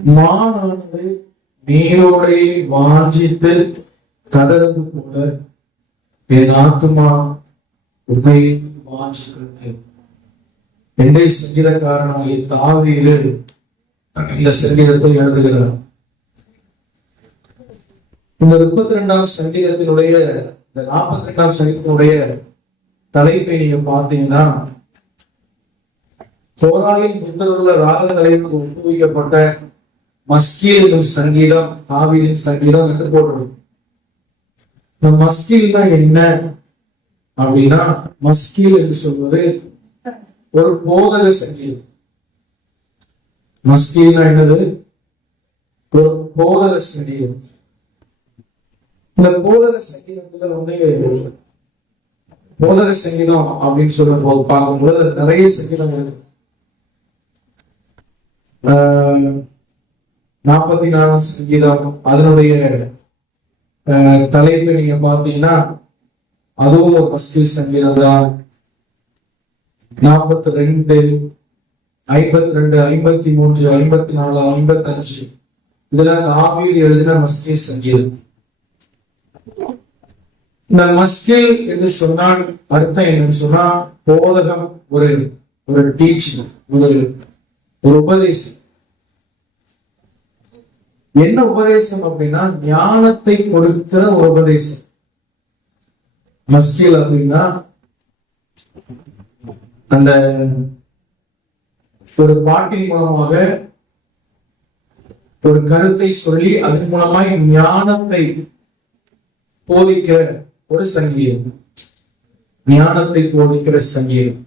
மானானது நீரோடை வாஞ்சித்து கதறது போல என் ஆத்துமா உண்மை வாஞ்சிக்கிறது. என்னை சங்கீதக்காரனாகிய தாவீது இந்த சங்கீதத்தை எழுதுகிறார். இந்த 32ஆம் சங்கீதத்தினுடைய இந்த 42ஆம் சங்கீதத்தினுடைய தலைப்பை நீங்க பார்த்தீங்கன்னா, தோராயின் புத்தகத்துல ராகங்களில் ஒப்புவிக்கப்பட்ட மஸ்கீல் என்னும் சங்கீதம் தாவீதின் சங்கீதம் என்று போடுறது. இந்த மஸ்கீல்னா என்ன அப்படின்னா, மஸ்கீல் என்று சொல்வது ஒரு போதக சங்கீதம். மஸ்கீல்னா என்னது? ஒரு போதக சங்கீதம். இந்த போதக சங்கீதத்துல போதக சங்கீதம் அப்படின்னு சொல்லும் போது பார்க்கும்போது நிறைய சங்கீதங்கள் இருக்கு. 44ஆம் சங்கீதம் அதனுடைய தலைப்பை நீங்க பார்த்தீங்கன்னா அதுவும் ஒரு மஸ்கீல் சங்கீதம் தான். 42, 52, 53, 54, 55 இதெல்லாம் தாவீது எழுதின மஸ்கீல் சங்கீதம். இந்த மஸ்கீல் என்று சொன்னால் அர்த்தம் என்னன்னு சொன்னா, போதகம், ஒரு டீச்சிங், ஒரு உபதேசம். என்ன உபதேசம் அப்படின்னா, ஞானத்தை கொடுக்கிற ஒரு உபதேசம். மஸ்கீல் அப்படின்னா அந்த ஒரு பாட்டின் மூலமாக ஒரு கருத்தை சொல்லி அதன் மூலமாய் ஞானத்தை போதிக்கிற ஒரு சங்கீதம். ஞானத்தை போதிக்கிற சங்கீதம்.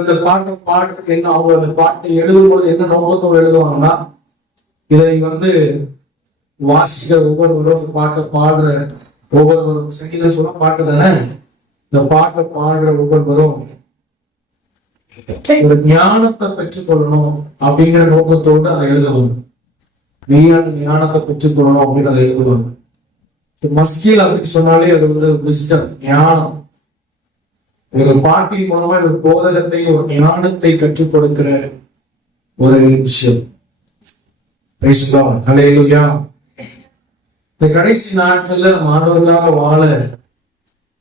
இந்த பாட்டை பாடுறதுக்கு என்ன அவங்க அந்த பாட்டை எழுதும்போது என்ன நோக்கத்தோடு எழுதுவாங்கன்னா, இதை வாசிக்கிற ஒவ்வொருவரும் பாட்டை பாடுற ஒவ்வொருவரும், சங்கீதம் சொல்ல பாட்டு தானே, இந்த பாட்டை பாடுற ஒவ்வொருவரும் ஒரு ஞானத்தை பெற்றுக் கொள்ளணும் அப்படிங்கிற நோக்கத்தோடு அதை எழுதுவாங்க. மெய்யான ஞானத்தை பெற்றுக் கொள்ளணும் அப்படின்னு அதை எழுதுவாங்க. மஸ்கீல் அப்படின்னு சொன்னாலே அது விஸ்டம், ஞானம். ஒரு பாட்டின் மூலமா ஒரு போதகத்தை, ஒரு ஞானத்தை கற்றுக் கொடுக்கிற ஒரு விஷயம். இந்த கடைசி நாட்கள்ல மாணவர்களாக வாழ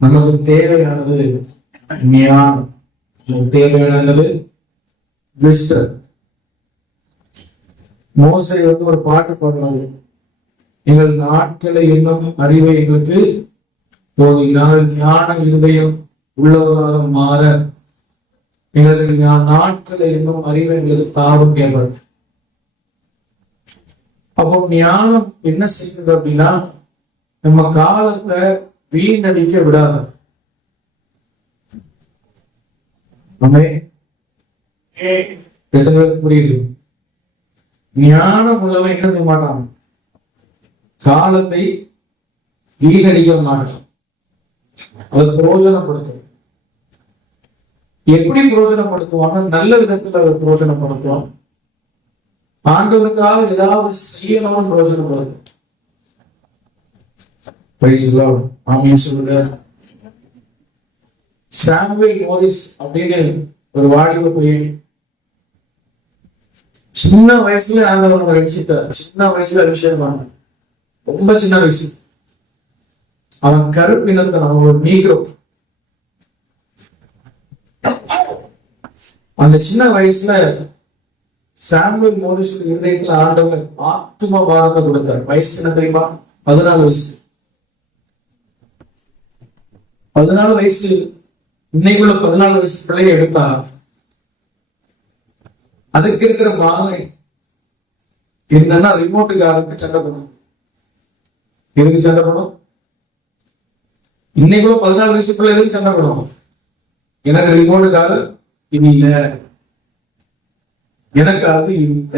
நமக்கு தேவையானது ஞானம். நமக்கு தேவையானது விஸ்டம். மோசே ஒரு பாட்டு பாடுறாரு, எங்கள் நாட்களை இன்னும் அறிவை எங்களுக்கு போதும், ஞான இருதயம் உள்ளவர்களாக மாற எங்களுக்கு நாட்களை இன்னும் அறிவை எங்களுக்கு தாவும் கேட்பார். அப்போ ஞானம் என்ன செய்யுது அப்படின்னா, நம்ம காலத்தை வீணடிக்க விடாது. புரியுது? ஞானம் உள்ளவன் என்ன செய்ய மாட்டான்? காலத்தை வீணடிக்க மாட்டான். அதை பிரயோஜனப்படுத்தும். எப்படி பிரயோஜனப்படுத்துவாங்க? நல்ல விதத்துல அதை பிரயோஜனப்படுத்துவான். ஆண்டவருக்காக ஏதாவது செய்யணும்னு பிரயோஜனப்படுத்தும். சாமுவேல் மோரிஸ் அப்படின்னு ஒரு வாலிப பையன் சின்ன வயசுல ஆண்டவரை ரட்சித்தார். சின்ன வயசுல அபிஷேகம், ரொம்ப சின்ன வயசு. அவன் கருப்பினத்தை நம்ம ஒரு நீக்கிறோம். அந்த சின்ன வயசுல சாமுவேல் மோரிஸ் இருதயத்துல ஆண்டவர் ஆத்தும பாரத்தை கொடுத்தார். வயசு என்ன தெரியுமா? 14 வயசு. 14 வயசு. இன்னைக்குள்ள 14 வயசு பிள்ளைய எடுத்தா அதுக்கு இருக்கிற மாதிரி என்னன்னா, ரிமோட்டுக்காரருக்கு சண்டை பண்ணும். எதுக்கு சண்டை பண்ணும்? இன்னைக்குள்ள 14 வயசு பிள்ளை எதுக்கு சண்டை பண்ணும்? எனக்கு ரிமோட்டுக்காரர் இது இல்ல, எனக்கு அது இல்ல,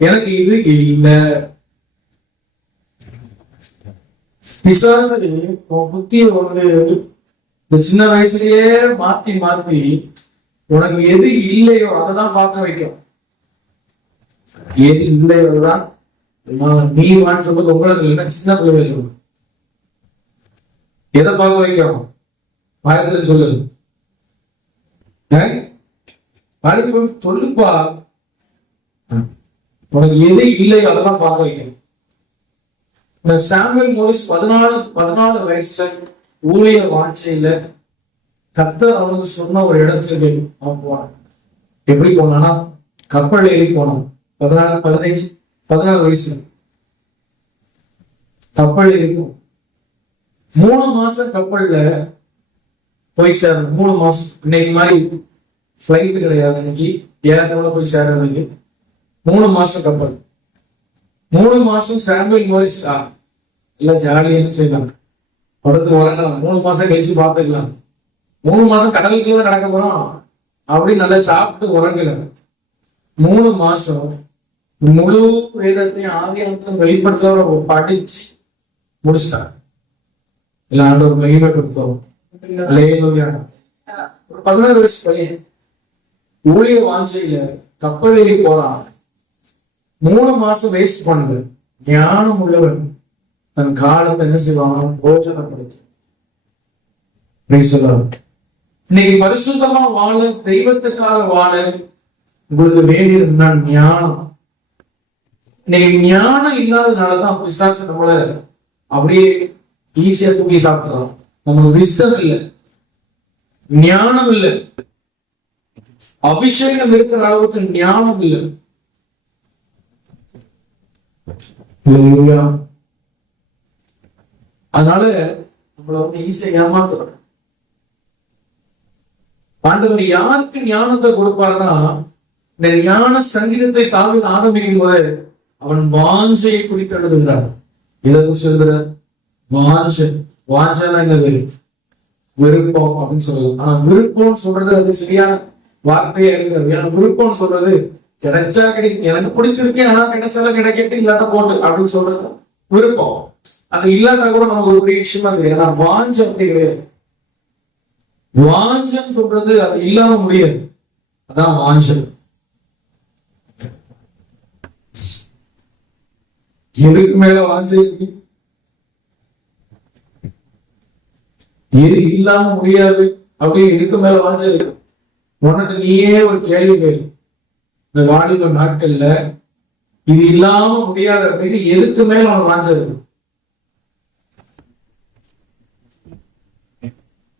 எனக்கு இது இல்ல. பிசாசு புத்திய இந்த சின்ன வயசுலயே மாத்தி மாத்தி உனக்கு எது இல்லையோ அதைதான் பார்க்க வைக்கும். எது இல்லையோ தான் நீ வான்னு சொல்றது உங்களுக்கு இல்லைன்னா சின்ன பிள்ளைகள் எதை பார்க்க வைக்கும்? பயத்துல சொல்லு. வாழ்க்கை சொல்லுப்பா, உனக்கு எது இல்லை அதெல்லாம் பார்க்க வைக்கணும். இந்த சாமுவேல் மோரிஸ் 14 வயசுல ஊழிய வாஞ்சையில கர்த்தர் அவனுக்கு சொன்ன ஒரு இடத்துக்கு அவன் போனான். எப்படி போனானா, கப்பல் ஏறி போனான். 16 வயசுல கப்பல் ஏறிக்கும். 3 மாசம் கப்பல்ல போய் சேரணும். 3 மாசம். இன்னைக்கு மாதிரி பிளைட் கிடையாது. இன்னைக்கு ஏறோட போய் சேர்றதுக்கு 3 மாசம் கப்பல். 3 மாசம் சாமுவேல் மோரிஸ் எல்லாம் ஜாலியா என்ன செய்யலாம், படத்துல உறங்கலாம். 3 மாசம் கழிச்சு பார்த்துக்கலாம். 3 மாசம் கடலுக்குள்ள தான் நடக்க போறோம் அப்படி நல்லா சாப்பிட்டு உறங்கல. 3 மாசம் முழு வேதத்தையும் ஆதியாகமத்தையும் வெளிப்படுத்த படிச்சு முடிச்சிட்டாங்க. இல்ல ஆண்டவர் மகிமைப்படுத்துவோம். 16 வயசு பையன் ஊழிய வாஞ்சையில கப்பல் ஏறி போறான். 3 மாசம் வேஸ்ட் பண்ணுங்க. ஞானம் உள்ளவன் தன் காலத்தை என்ன செய்வாங்க, போஜனப்படுத்து. இன்னைக்கு பரிசுத்தமா வாழ, தெய்வத்துக்காக வாழ உங்களுக்கு வேண்டியது ஞானம். இன்னைக்கு ஞானம் இல்லாதனாலதான் பிசாசு நம்மள அப்படியே ஈஸியா தூக்கி சாப்பிடலாம். நமக்கு விஸ்டம் இல்லை, ஞானம் இல்லை, அபிஷேகம் இருக்கிற அளவுக்கு ஞானம் இல்லை. அதனால நம்மள ஈஸியா ஏமாத்துறோம். ஆண்டவர் யாருக்கு ஞானத்தை கொடுப்பாருன்னா, இந்த ஞான சங்கீதத்தை தாவி ஆரம்பிக்கும் போது அவன் வாஞ்சையை குறித்து எழுதுகிறார். எதற்கு சொல்கிறார்? வாஞ்சனா என்னது? விருப்பம் அப்படின்னு சொல்லலாம். ஆனா விருப்பம் சொல்றது அது சரியான வார்த்தையா இருக்கிறது. ஏன்னா விருப்பம் சொல்றது கிடைச்சா கிடைக்கும், எனக்கு பிடிச்சிருக்கேன், ஆனா கிடைச்சாலும் கிடைக்கட்டு, இல்லாட்ட போட்டு அப்படின்னு சொல்றது விருப்பம். அது இல்லாட்டா கூட நமக்கு ஒரு பெரிய விஷயமா கிடையாது. ஆனா வாஞ்சம் அப்படி கிடையாது. வாஞ்சம் சொல்றது அது இல்லாம முடியாது. அதான் வாஞ்சம். எதுக்கு மேல வாஞ்சை? எது இல்லாம முடியாது அப்படி இதுக்கு மேல வாஞ்சை இருக்கு. உனக்கு நீயே ஒரு கேள்வி கேள்வி, இந்த வாலிப நாட்கள்ல இது இல்லாம முடியாது அப்படின்னு எதுக்கு மேல அவன் வாஞ்சை இருக்கு?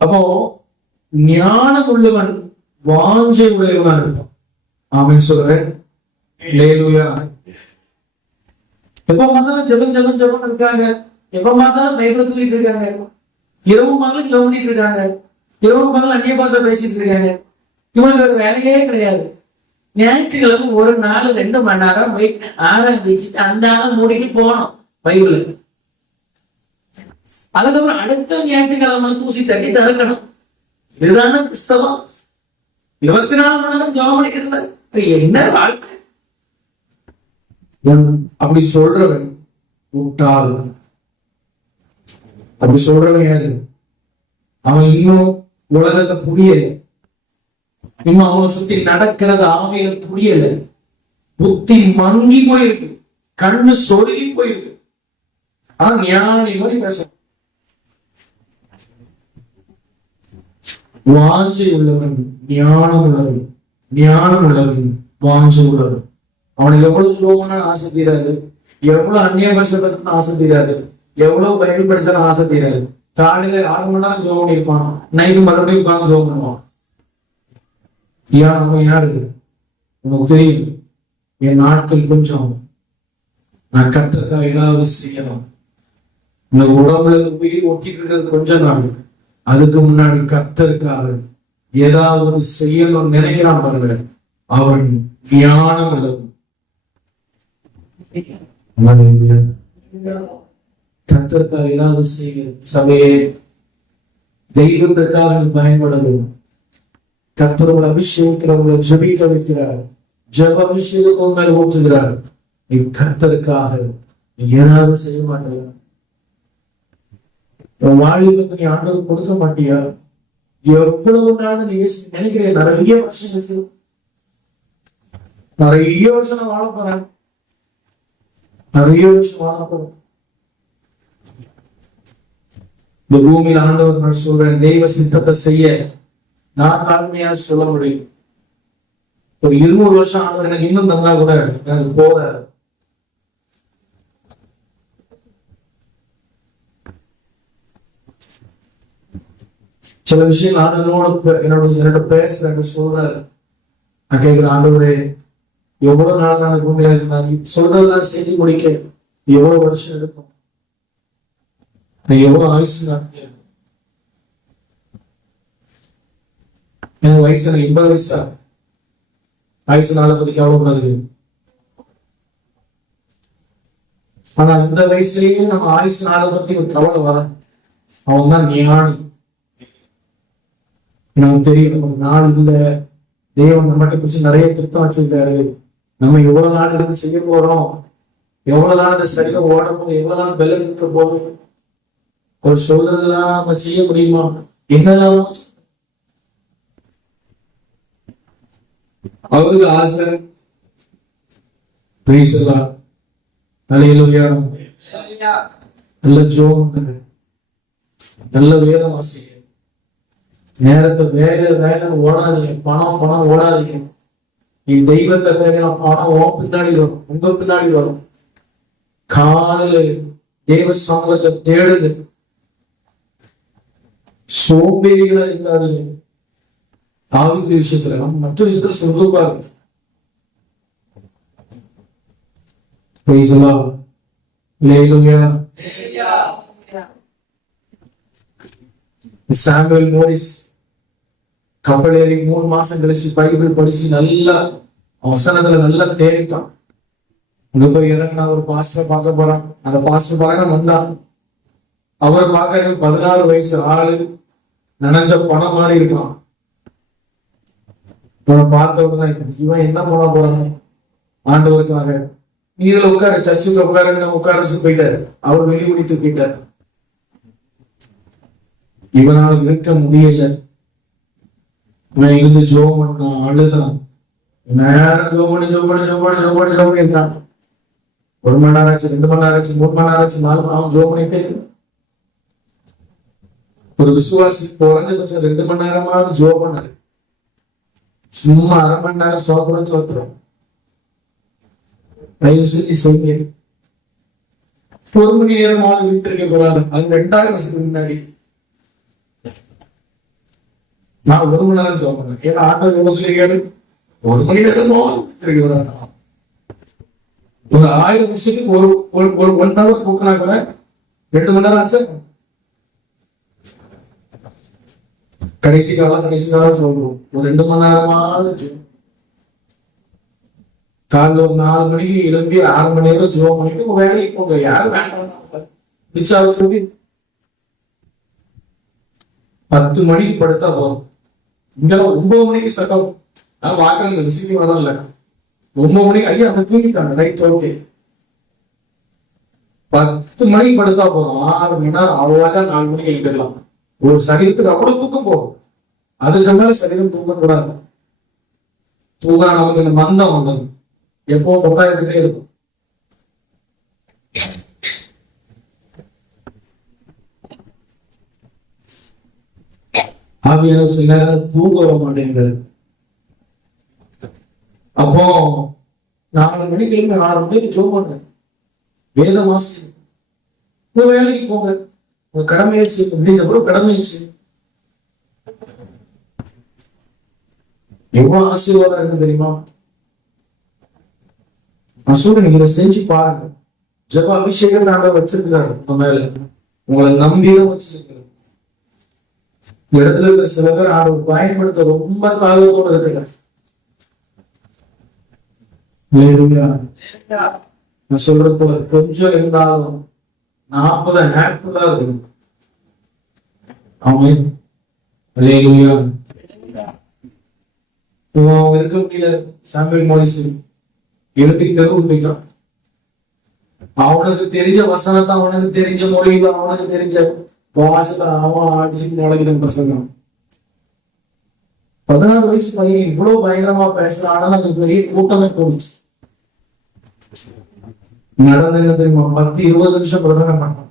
அப்போ ஞானம் உள்ளவன் வாஞ்சை உடையவனா இருப்பான். ஆமென் சொல்றேன். அல்லேலூயா. எப்ப பார்த்தாலும் ஜெபம் ஜெபம் ஜெபம் இருக்காங்க. எப்ப பார்த்தாலும் பைபிள் தூக்கிட்டு இருக்காங்க. இரவு மகளும் ஜெபம் பண்ணிட்டு இருக்காங்க. இரவு மகள் அந்நிய பாஷை பேசிட்டு இருக்காங்க. இவனுக்கு ஒரு வேலையே கிடையாது. ஞாயிற்றுக்கிழமை ஒரு நாள் 2 மணி நேரம் போய் ஆரம்பிச்சுட்டு அந்த ஆளை மூடிட்டு போனோம் பைபிள். அதுக்கப்புறம் அடுத்த ஞாயிற்றுக்கிழமை தூசி தட்டி திறக்கணும். இதுதானே கிறிஸ்தவம். 24 மணி நேரம் ஜெபம் பண்ணிட்டு இருந்தா என்ன வாழ்க்கை? அப்படி சொல்றவன் முட்டாள். அப்படி சொல்றவன் யாரு? அவன் இன்னும் உலகத்தை புரியல. இன்னும் அவனை சுத்தி நடக்கிறது ஆமையில புரியல. புத்தி மங்கி போயிருக்கு, கண்ணு சொருகி போயிருக்கு. ஆனா ஞானி மாதிரி பேச வாஞ்சை உள்ளவன், ஞானம் உள்ளவன், ஞானம் உள்ளவன், வாஞ்சை உள்ளவன். அவனுக்கு எவ்வளவு ஜோமனா ஆசை தீராது, எவ்வளவு அந்நிய பாஷை பேசணும்னு ஆசை தீராது, எவ்வளவு பைபிள் படிச்சாலும் ஆசை தீராது. காலையில 6 மணி நேரம் ஜோம் பண்ணிருப்பான், நைட்டு மறுபடியும் உட்கார்ந்து ஜோம் பண்ணுவான். அவன் யாரு? உனக்கு தெரியும். என் நாட்கள் கொஞ்சம், நான் கர்த்தருக்காக ஏதாவது செய்யணும். இந்த உடம்புல உயிர் ஒட்டிட்டு இருக்கிறது கொஞ்ச நாள், அதுக்கு முன்னாடி கர்த்தருக்காக ஏதாவது செய்யணும்னு நினைக்கிறான் பாருங்க, அவன் ஞானம் உள்ளது. கர்த்தருக்காக ஏதாவது செய்ய சபையே, தெய்வத்திற்காக பயன்படணும். கர்த்தரோட அபிஷேகங்களை ஜெபிக்க வைக்கிறார், ஜெப அபிஷேகம் மேல் ஊற்றுகிறார். நீ கர்த்தருக்காக ஏதாவது செய்ய மாட்டேன். வாலிபுக்கு நீ ஆண்டவர் கொடுக்க மாட்டியா? எவ்வளவு நாள் நீ நினைக்கிறேன், நிறைய வருஷம் இருக்கு, நிறைய வருஷம் நான் வாழ போறேன், நிறைய வருஷம் வாழ போறேன். இந்த பூமியில் ஆண்டவர் நான் சொல்றேன், தெய்வ சித்தத்தை செய்ய நான் தாழ்மையா சொல்ல முடியும். ஒரு 200 வருஷம் ஆனவர் எனக்கு இன்னும் தந்தா கூட எனக்கு போதாது. சில விஷயம் ஆண்டவரோட என்னோட பேசுற சொல்றாரு. நான் கேட்கிறேன், ஆண்டவரே எவ்வளவு நாள் தான் பூமியில இருந்தாங்க சொல்றதுதான் செய்தி முடிக்க எவ்வளவு வருஷம் எடுக்கும், எவ்வளவு ஆயுசு நாட்கள். எனக்கு வயசு எனக்கு 80 வயசா, ஆயுசு நாளை பத்தி கவலைப்படாது. ஆனா இந்த வயசுலயே நம்ம ஆயுசு நாளை பத்தி ஒரு கவலை வர, அவன் தான் ஞானி. நமக்கு தெரியும் நமக்கு நாள் இல்ல, தேவன் நம்மகிட்ட குறிச்சு நிறைய திட்டம் வச்சிருக்காரு. நம்ம எவ்வளவு நாள் இருந்து செய்ய போறோம், எவ்வளவு நாள் இந்த சரியில ஓட போதும், எவ்வளவு நாள் பெல்ல நிற்க போதும், ஒரு சொல்றதெல்லாம் நம்ம செய்ய முடியுமா? என்னெல்லாம் அவருக்கு ஆசை. நல்ல ஜோம், நல்ல வேதம் வாசிக்க, நேரத்தை வேக வேக ஓடாதீங்க. பணம் ஓடாதீங்க. நீ தெய்வத்தை வேக பணம் உன் பின்னாடி வரும், உங்க பின்னாடி வரும். காலையில தேவ சமூகத்தை தேடுது. சோம்பேறிகளா இருக்காதீங்க. ஆவிக்குரிய விஷயத்துல நம்ம மற்ற விஷயத்துல சுறுசுறுப்பா இருக்கு. சாமுவேல் மோரிஸ் கப்பல் ஏறி 3 மாசம் கழிச்சு பைபிள் படிச்சு நல்லா வசனத்துல நல்லா தேடிட்டான். அங்க போய் இறங்கினா ஒரு பாஸ்டர் பார்க்க போறான். அந்த பாஸ்டர் பார்க்க வந்தான். அவர் பார்க்க 16 வயசு ஆளு, நினைஞ்ச பணம் மாதிரி இருக்கான். பார்த்த உடனே இவன் என்ன பண்ண போறான் ஆண்டவருக்காக, நீ இதுல உட்கார, சர்ச்சுக்கு உட்கார வச்சு போயிட்டாரு. அவர் வெளியே தூக்கிட்டார். இவனால் இருக்க முடியல. இவன் இருந்து ஜோம் பண்ணான், அழுதான். நேரம் ஜோம் பண்ணி இருக்கான். 1 மணி நேரம் ஆச்சு, 2 மணி நேரம் ஆச்சு, 3 மணி நேரம் ஆச்சு, 4 மணி நேரம் ஜோம் பண்ணிட்டே. ஒரு விசுவாசி குறைஞ்சபட்சம் 2 மணி நேரமாவது ஜோம் பண்ணாரு. சும்மா 1/2 மணி நேரம் சோத்துறோம். தயவு செஞ்சு செய்ய 1 மணி நேரமாவது விழித்திருக்க கூடாது. அது 2000 வருஷத்துக்கு முன்னாடி நான் 1 மணி நேரம் ஜோம் பண்ணேன். ஏன்னா ஆண்டவர் எவ்வளவு சொல்லியிருக்காரு, 1 மணி நேரமாவது விழித்திருக்க கூடாது. ஒரு 1000 வருஷத்துக்கு ஒரு 1 ஹவர் கூட்டினா கூட 2 மணி நேரம் ஆச்சு. கடைசி காலம் சொல்றோம், ஒரு 2 மணி நேரமாவது. காலைல ஒரு 4 மணிக்கு எழுந்தி 6 மணி நேரம் ஜோம் பண்ணிட்டு வேலைக்கு போங்க. யாரும் வேண்டாம் சொல்லி 10 மணிக்கு படுத்தா போதும். இங்க 9 மணிக்கு சட்டம் வாக்காளர் விசிட்டி வரல. 9 மணிக்கு ஐயா அவங்க தூங்கிட்டாங்க, ரைட், ஓகே. 10 மணிக்கு படுத்தா போதும். 6 மணி நேரம் அவ்வளோதான். 4 மணிக்கு எழுதிடலாம். ஒரு சரீரத்துக்கு அவ்வளவு தூக்கம் போகும். அதுக்கு மேல சரீரம் தூங்கக்கூடாது. தூங்க நமக்கு இந்த மந்தம் வந்தது எப்போ கொட்டாயிட்டே இருக்கும். ஆவியானவர் சில நேரம் தூங்க வர மாட்டேங்கிறது. அப்போ 4 மணிக்கு 6 மணிக்கு ஜோம் பண்றேன், வேதம் வாசி, வேலைக்கு போங்க. கடமையாச்சு, கூட கடமையாச்சு. எவ்வளவு ஆசீர்வாதம் இருக்கு தெரியுமா? நான் சொல்றேன், இதை செஞ்சு பாருங்க. ஜப அபிஷேகம் நாங்க வச்சிருக்கிறாரு உங்க மேல, உங்களை நம்பிதான் வச்சிருக்கிறார். இந்த இடத்துல இருக்கிற சில பேர் ஆண்டவர் பயன்படுத்த ரொம்ப தாகத்தோடு இருக்கிறார். நான் சொல்றது போல கொஞ்சம் இருந்தாலும் 40 ஆப்பிள் தான் இருக்கணும். அவன் இருக்க முடியல. சாமுவேல் மோரிஸ் எழுப்பி தெருவு போய்தான். அவனுக்கு தெரிஞ்ச வசனத்தை, அவனுக்கு தெரிஞ்ச மொழியில, அவனுக்கு தெரிஞ்ச பாஷையில அவன் அடிச்சு நுழைகிற பசங்க. 16 வயசு பையன் இவ்வளவு பயங்கரமா பேசுறான். ஆனா பெரிய கூட்டமே போச்சு. நடந்தது தெரியுமா? 10-20 நிமிஷம் பிரசங்கம் பண்ணான்.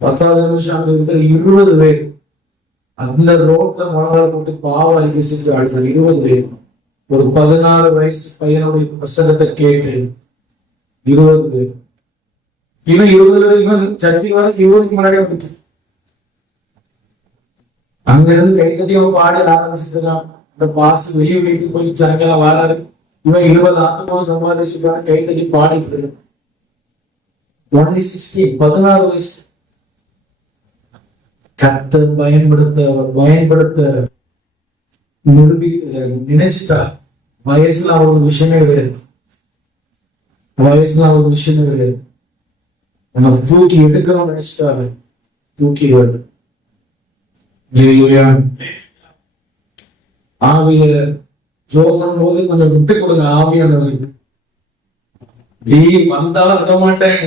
10வது நிமிஷம் அங்க இருக்கிற 20 பேர் அந்த ரோட்ல முழங்கால போட்டு பாவ அறிக்கை செஞ்சு ஆடுற 20 பேர். ஒரு 16 வயசு பையனுடைய பிரசங்கத்தை கேட்டு 20 இவன் சர்ச்சைக்கு வர 20க்கு முன்னாடி வந்துச்சு. அங்க இருந்து கை கட்டி அவன் பாடி ஆரம்பிச்சுட்டு இருக்கான். அந்த பாஸ் வெளியே போய் சாயங்காலம் வராரு. இவன் 20 ஆத்மாவும் சம்பாதிச்சுட்டான். கை கட்டி பாடிட்டு இருக்கான். 16 வயசு. கர்த்தர் பயன்படுத்த நினைச்சிட்டா வயசுல ஒரு விஷயமே கிடையாது. நம்ம தூக்கி எடுக்கிறோம் நினைச்சிட்டாரு, தூக்கிடுவாரு. ஆவிய ஜோமன் போது கொஞ்சம் விட்டு கொடுங்க. ஆவியானவருக்கு நீ வந்தா விட மாட்டேன்,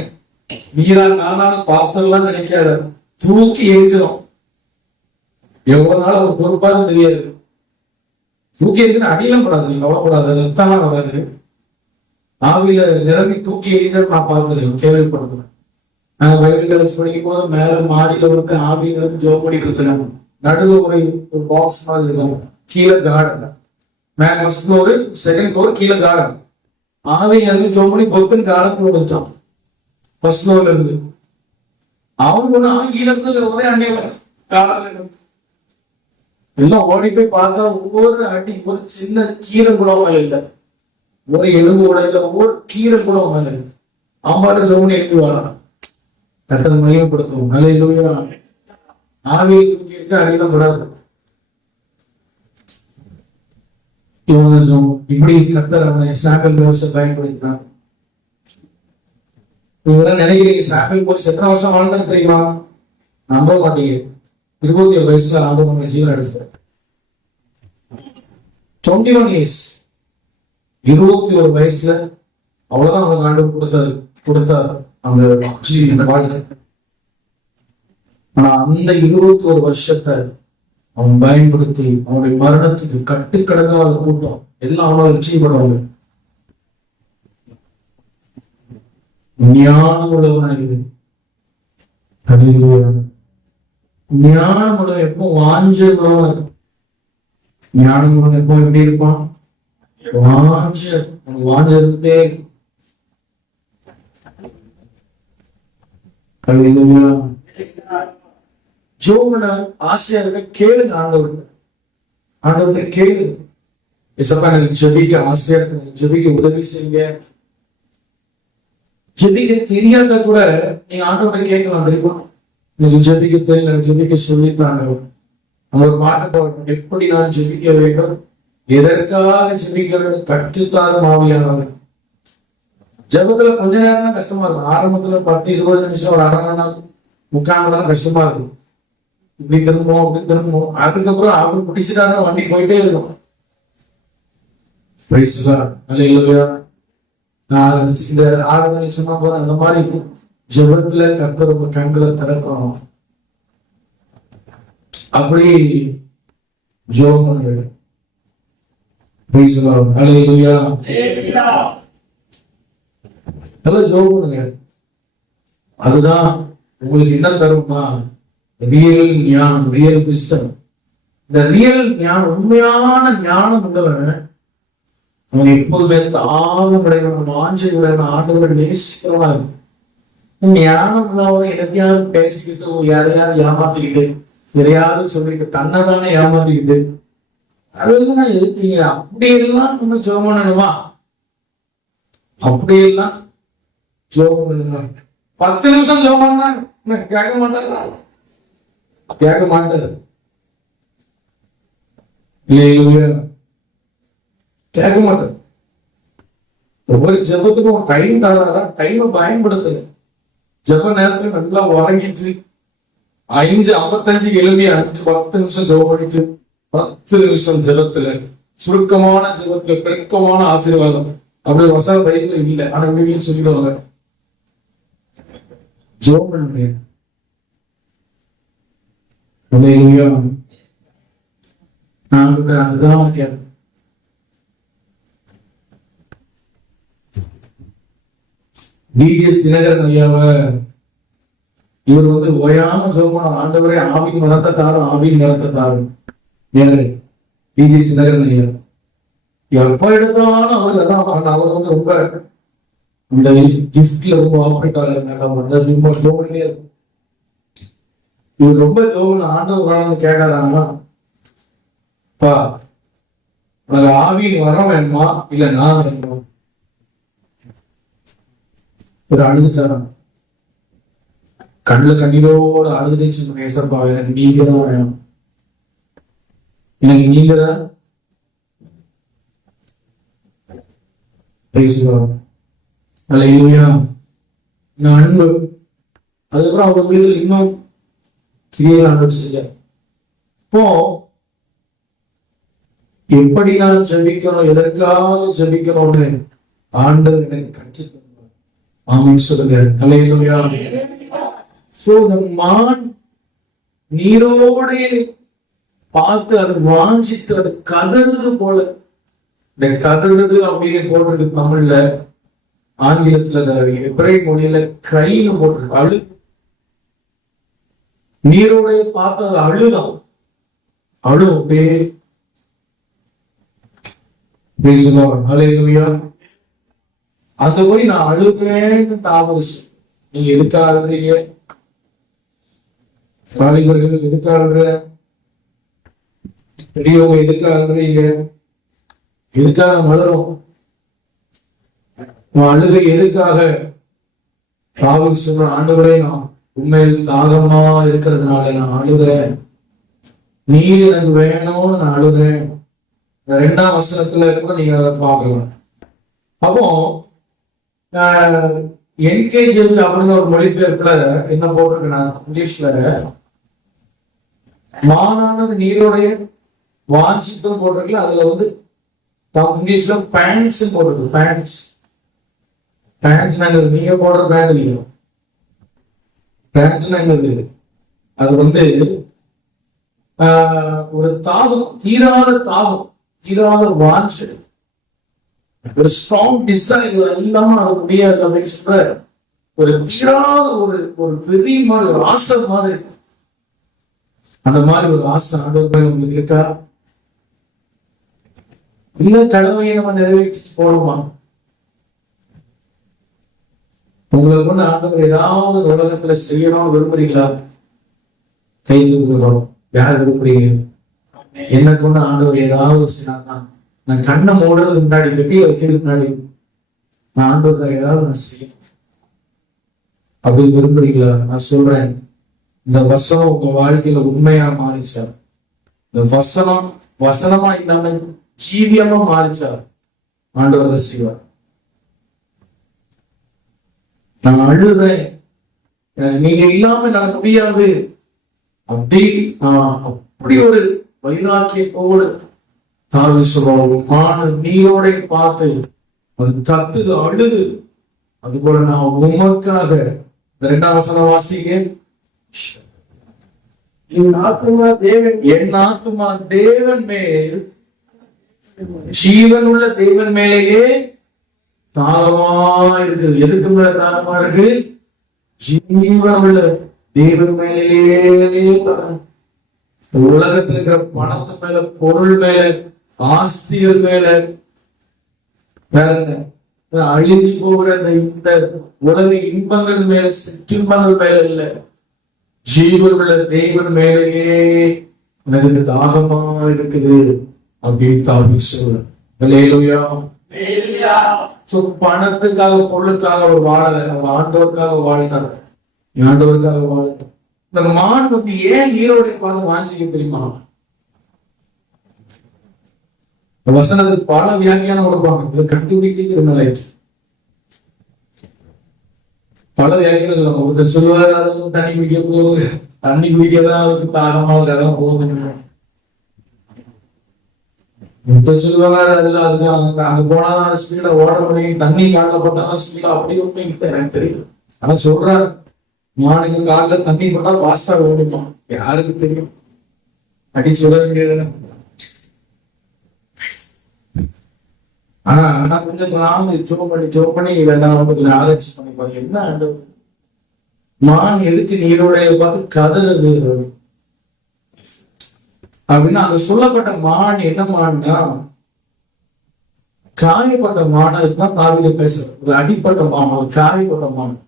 நீரா நானானு பார்த்தெல்லாம் நினைக்காத, தூக்கி எரிஞ்சிடும். எவ்வளவு நாள் ஒரு பொறுப்பாக தெரியாது. தூக்கி எரிஞ்சுன்னா அடியெல்லாம் படாது, நீங்க கவலைப்படாது, ரத்தம்லாம் வராது. ஆவியில நிரம்பி தூக்கி எரிஞ்ச நான் பார்த்துருக்கேன், கேள்விப்படுறேன். நாங்க பைபிள் காலேஜ் படிக்கும் போது மேல மாடியில இருக்க ஆவியில ஜோம் பண்ணிட்டு இருக்கிறாங்க. நடுவில் ஒரு பாக்ஸ் மாதிரி இருக்கும், கீழே கார்டன். மேல ஃபர்ஸ்ட் ஃப்ளோர், செகண்ட் ஃப்ளோர், கீழே கார்டன். ஆவியில இருந்து ஜோம் பண்ணி பொறுத்து கார்டன் கொடுத்தான் ஃபர்ஸ்ட் ஃப்ளோர்ல இருந்து. அவங்க ஒண்ணு ஆங்கில இருந்து ஒரே அன்னையில எல்லாம் ஓடி போய் பார்த்தா ஒவ்வொரு அடி ஒரு சின்ன கீரை கூட இல்லை, ஒரு எலும்பு கூட இல்லை, ஒவ்வொரு கீரை கூட இல்லை. அம்பாடு ஜோமனி எழுதி வரான். கத்தனை மையப்படுத்துவோம். நல்ல ஆவியை தூக்கி இருக்க அடிதான் கூடாது. இப்படி கத்தர் அவனை சாம்பிள் போலீஸை பயன்படுத்தினான். இதெல்லாம் நினைக்கிறீங்க, சாம்பிள் போலீஸ் எத்தனை வருஷம் வாழ்ந்தாலும் தெரியுமா? நம்ப மாட்டீங்க. 21 வயசுல ஆண்டு ஜீவன் எடுத்தார். 21 இயர்ஸ், 21 வயசுல அவ்வளவுதான் அவங்க ஆண்டு கொடுத்தார் அந்த வாழ்க்கை. ஆனா அந்த 21 வருஷத்தை அவன் பயன்படுத்தி அவனுடைய மரணத்துக்கு கட்டுக்கடங்காத கூட்டம் எல்லாம் அவனால லட்சியப்படுவாங்க. ஞானம் உள்ளவனாகிறது. ஞானம் உள்ள எப்போ வாஞ்ச உள்ளவன். ஞானம் உள்ள எப்போ எப்படி இருப்பான்? வாஞ்ச இருந்தே. ஜோமன ஆசையா இருக்க கேளுங்க, ஆண்டவர்கிட்ட கேளு. இசப்பா எனக்கு ஜெபிக்க ஆசையா இருக்கு, ஜெபிக்க உதவி செய்யுங்க. ஜெபிக்க தெரியாத கூட நீங்க ஆண்டவர்கிட்ட கேட்கலாம். தெரியுமா, எனக்கு ஜெபிக்க தெரியல, எனக்கு ஜெபிக்க சொல்லித்தாங்க. நம்ம ஒரு பாட்டு எப்படி நான் ஜெபிக்க வேண்டும், எதற்காக ஜெபிக்க வேண்டும் கற்றுத்தாரும் ஆவியானவர். ஜபத்துல கொஞ்ச நேரம் தான் கஷ்டமா இருக்கும். ஆரம்பத்துல 10-20 நிமிஷம், ஒரு அரை மணி நேரம், 3/4 மணி நேரம் கஷ்டமா இருக்கும். இப்படி திரும்பவும் அப்படி திரும்பவும். அதுக்கப்புறம் அவரு பிடிச்சிட்டாங்க, வண்டி போயிட்டே இருக்கும். இந்த 6 நிமிஷமா போற அந்த மாதிரி ஜபத்துல கர்த்தர் உங்க கண்களை திறக்கணும். அப்படி ஜோம் பண்ணுங்க. நல்லா ஜோம் பண்ணுங்க. அதுதான் உங்களுக்கு என்ன தருமா? ரியல் ஞானம், ரியல் விஸ்டம். இந்த ரியல் ஞானம், உண்மையான ஞானம் உள்ளவன் அவன் எப்போதுமே தாகம் உடையவன், வாஞ்சை உடையவன், ஆண்டவரை நேசிக்கிறவனா இருக்கும். ஞானம் உள்ளவன் எதையாவது பேசிக்கிட்டு, யாரையாவது ஏமாத்திக்கிட்டு, எதையாவது சொல்லிட்டு, தன்னை தானே ஏமாத்திக்கிட்டு, அதெல்லாம் இருக்கீங்க. அப்படியெல்லாம் நம்ம ஜெபம் பண்ணணுமா? அப்படியெல்லாம் ஜெபம் பண்ணுங்க. 10 நிமிஷம் ஜெபம் பண்ணா கேட்க மாட்டாங்க, கேட்க மாட்டாது. கேட்க மாட்டாது. ஒவ்வொரு ஜெபத்துக்கும் டைம் தராதா? டைமை பயன்படுத்துங்க. ஜெப நேரத்துல நல்லா உறங்கிச்சு 5:55 எழுதி 10 நிமிஷம் ஜெபம் பண்ணிச்சு, 10 நிமிஷம் ஜெபத்துல சுருக்கமான ஜெபத்துல பெருக்கமான ஆசீர்வாதம். அப்படி வசன பைபிள்ல இல்லை, ஆனா வீட்லயும் சொல்லிடுவாங்க. ஜெபம் பண்ணுங்க. அதுதான் கேட்பேன். டிஜிஎஸ் தினகரன் ஐயாவை இவர் ஓயாம ஜெபம், ஆண்டவரே ஆவின் மரத்தை தாரும், ஆவின் மரத்தை தாரும். யாரு? டிஜிஎஸ் தினகரன் ஐயா. எப்ப எடுத்தாலும் அவருக்கு அதான் அவர் வந்து ரொம்ப இந்த கிஃப்ட்ல ரொம்ப ஆப்ரேட் ரொம்ப ஜோபிலே இருக்கும். இவர் ரொம்ப ஜோபன் ஆண்டவர் கேட்டாராங்கப்பா, உனக்கு ஆவியின் வரம் வேணுமா இல்ல நான் வேணுமா? ஒரு அழுதுட்டாரான், கண்ணுல கண்ணீரோட அழுதுச்சு, ஏசப்பா எனக்கு நீங்க தான் வேணும், எனக்கு நீங்க தான் பேசுவார். அல்லேலூயா. அன்பு அதுக்கப்புறம் அவங்க விடுதல் இன்னும் கிரியைகள் செய்ய. இப்போ எப்படி நான் ஜபிக்கணும், எதற்காக ஜபிக்கணும்னு ஆண்டவர் எனக்கு கற்றுத் தந்தார். ஆமென் சொல்லுங்க. அல்லேலூயா. மான் நீரோட பார்த்து அது வாஞ்சித்து அது கதறுது போல, இந்த கதறுது அப்படின்னு போட்டிருக்கு தமிழ்ல, ஆங்கிலத்துல எபிரேய மொழியில கைன்னு போட்டிருக்கு. அழு, நீரோட பார்த்து அது அழுதான், அழு அப்படியே. அந்த போய் நான் அழுவேன்னு தாமஸ், நீங்க எதுக்காக அழுறீங்க? வாலிபர்கள் எதுக்காக அழுற? பெரியவங்க எதுக்காக அழுறீங்க? எதுக்காக மலரும்? அழுகை எதுக்காக? தாவீது சொல்ற, ஆண்டவரே நான் உண்மையில் தாகமா இருக்கிறதுனால நான் அழுகிறேன், நீர் எனக்கு வேணும்னு நான் அழுகிறேன். 2ஆம் வசனத்துல கூட நீங்க அதை பார்க்கலாம். அப்போ என்கேஜ் அப்படின்னு ஒரு மொழிபெயர்ப்புல என்ன போட்டிருக்கு, நான் இங்கிலீஷ்ல மானானது நீரோடைய வாஞ்சித்தும் போட்டிருக்கல, அதுல வந்து இங்கிலீஷ்ல பேண்ட்ஸ் போட்டிருக்கு. பேண்ட்ஸ் என்னது? நீங்க போடுற பேண்ட் இல்லையோ, பேண்ட் என்னது? அது வந்து ஒரு தாகம், தீராத தாகம், தீராத வாஞ்சு, ஒரு ஸ்ட்ராங் டிசைன் எல்லாமே அது முடியாது அப்படின்னு சொல்ற ஒரு தீராத ஒரு பெரிய மாதிரி ஒரு ஆசை மாதிரி. அந்த மாதிரி ஒரு ஆசை ஆண்டவர் உங்களுக்கு இருக்கா? இல்ல கடமையை நம்ம நிறைவேற்றி போடுமா? உங்களுக்கு வந்து ஆண்டவர் ஏதாவது உலகத்துல செய்யணும் விரும்புறீங்களா? கை தூக்குறோம். யார் விரும்புறீங்க? எனக்கு ஒண்ணு ஆண்டவர் ஏதாவது செய்யணும், நான் கண்ணை மூடுறதுக்கு முன்னாடி, வெட்டி வைக்கிறதுக்கு முன்னாடி நான் ஆண்டவர் ஏதாவது நான் செய்யணும் அப்படி விரும்புறீங்களா? நான் சொல்றேன், இந்த வசனம் உங்க வாழ்க்கையில உண்மையா மாறிச்சா, இந்த வசனம் வசனமா இல்லாம ஜீவியமா மாறிச்சா, ஆண்டவர் அதை செய்வார். நான் அழுறேன், நீங்க இல்லாம நான் முடியாது, அப்படி ஒரு வைராக்கியத்தோடு தாவீது சொல்றான், நீரோட பார்த்து அது கத்துது, அழுது. அது போல நான் உமக்காக 2ஆம் வசனம் வாசிங்க. என் ஆத்துமா தேவன் மேல், ஜீவன் உள்ள தேவன் மேலேயே தாகமா இருக்குது. எதுக்கு மேல தாகமா இருக்கு? ஜீவன் உள்ள தேவன் மேலேயே. உலகத்தில் இருக்கிற பணத்து மேல, பொருள் மேல, ஆஸ்திகள் மேல, அழிஞ்சு போகிற இந்த உலக இன்பங்கள் மேல, சிற்றின்பங்கள் மேல இல்ல, ஜீவன் உள்ள தேவன் மேலேயே எனக்கு தாகமா இருக்குது அப்படின்னு தாவீது சொல்றார். அல்லேலூயா. பணத்துக்காக, பொருளுக்காக ஒரு வாழல, அவர் ஆண்டவருக்காக வாழ்ந்தார். ஆண்டவருக்காக வாழ்ந்தார். இந்த மான் வந்து ஏன் நீரோட பார்த்து வாஞ்சிக்க தெரியுமா? வசனத்துக்கு பல வியாக்கியானம் கொடுப்பாங்க, இதை கண்டுபிடிக்கிறது பல வியாக்கியானங்கள். ஒருத்தர் சொல்லுவாரு அதுவும் தண்ணி குடிக்க போகுது, தண்ணி குடிக்கதான் அதுக்கு தாகமா இடம் போகுதுன்னு. சொல்லுவாங்க அதுல அதுக்கு அங்க போனாதான் ஸ்பீட்ல ஓட முடியும், தண்ணி காட்ட போட்டாதான் ஸ்பீட்ல, அப்படி ஒண்ணும் இல்லை எனக்கு தெரியும். ஆனா சொல்றாரு, மானுக்கு காட்டுல தண்ணி போட்டா ஃபாஸ்டா ஓடுமா, யாருக்கு தெரியும்? அடி சொல்ல வேண்டியது. ஆனா கொஞ்சம் நாம ஜோ பண்ணி கொஞ்சம் ஆராய்ச்சி பண்ணி பாருங்க, என்ன மான் எதுக்கு நீரோடைய பார்த்து கதறுது அப்படின்னு அங்க சொல்லப்பட்ட மான் என்ன மான்னா, காயப்பட்ட மானம் தான் தாவித பேசுற ஒரு அடிப்பட்ட மானம், ஒரு காயப்பட்ட மானம்.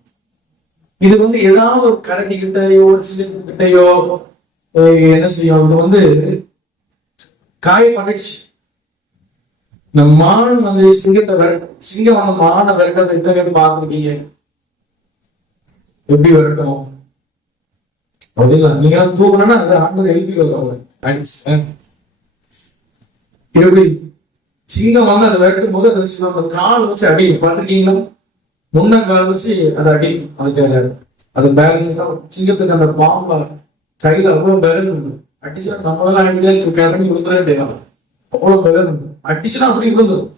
இது வந்து ஏதாவது ஒரு கரடி கிட்டையோ ஒரு சின்னகிட்டையோ என்ன செய்யும், இது காயப்பட்டுச்சு. இந்த மான் வந்து சிங்கம் வந்து மான விரட்டத்தை எத்தனை பார்த்துருக்கீங்க? எப்படி வரட்டும் அப்படிங்களா? நீங்க தூக்கணும்னா அது ஆண்டவர் எழுப்பி வருவாங்க. எப்படி சிங்கம் வந்து அதை விரட்டும் போது அந்த கால் வச்சு அடி பார்த்துருக்கீங்களா? முன்னங்கால் வச்சு அதை அடி, அதுக்கு அது பேலன்ஸ் தான். சிங்கத்துக்கு அந்த பாம்பா கையில அவ்வளவு பேலன் உண்டு. அடிச்சுனா நம்மளால அடிச்சு கரண்டி கொடுத்துறே அவ்வளவு பேலன் உண்டு. அடிச்சுனா அப்படி விழுந்துடும்.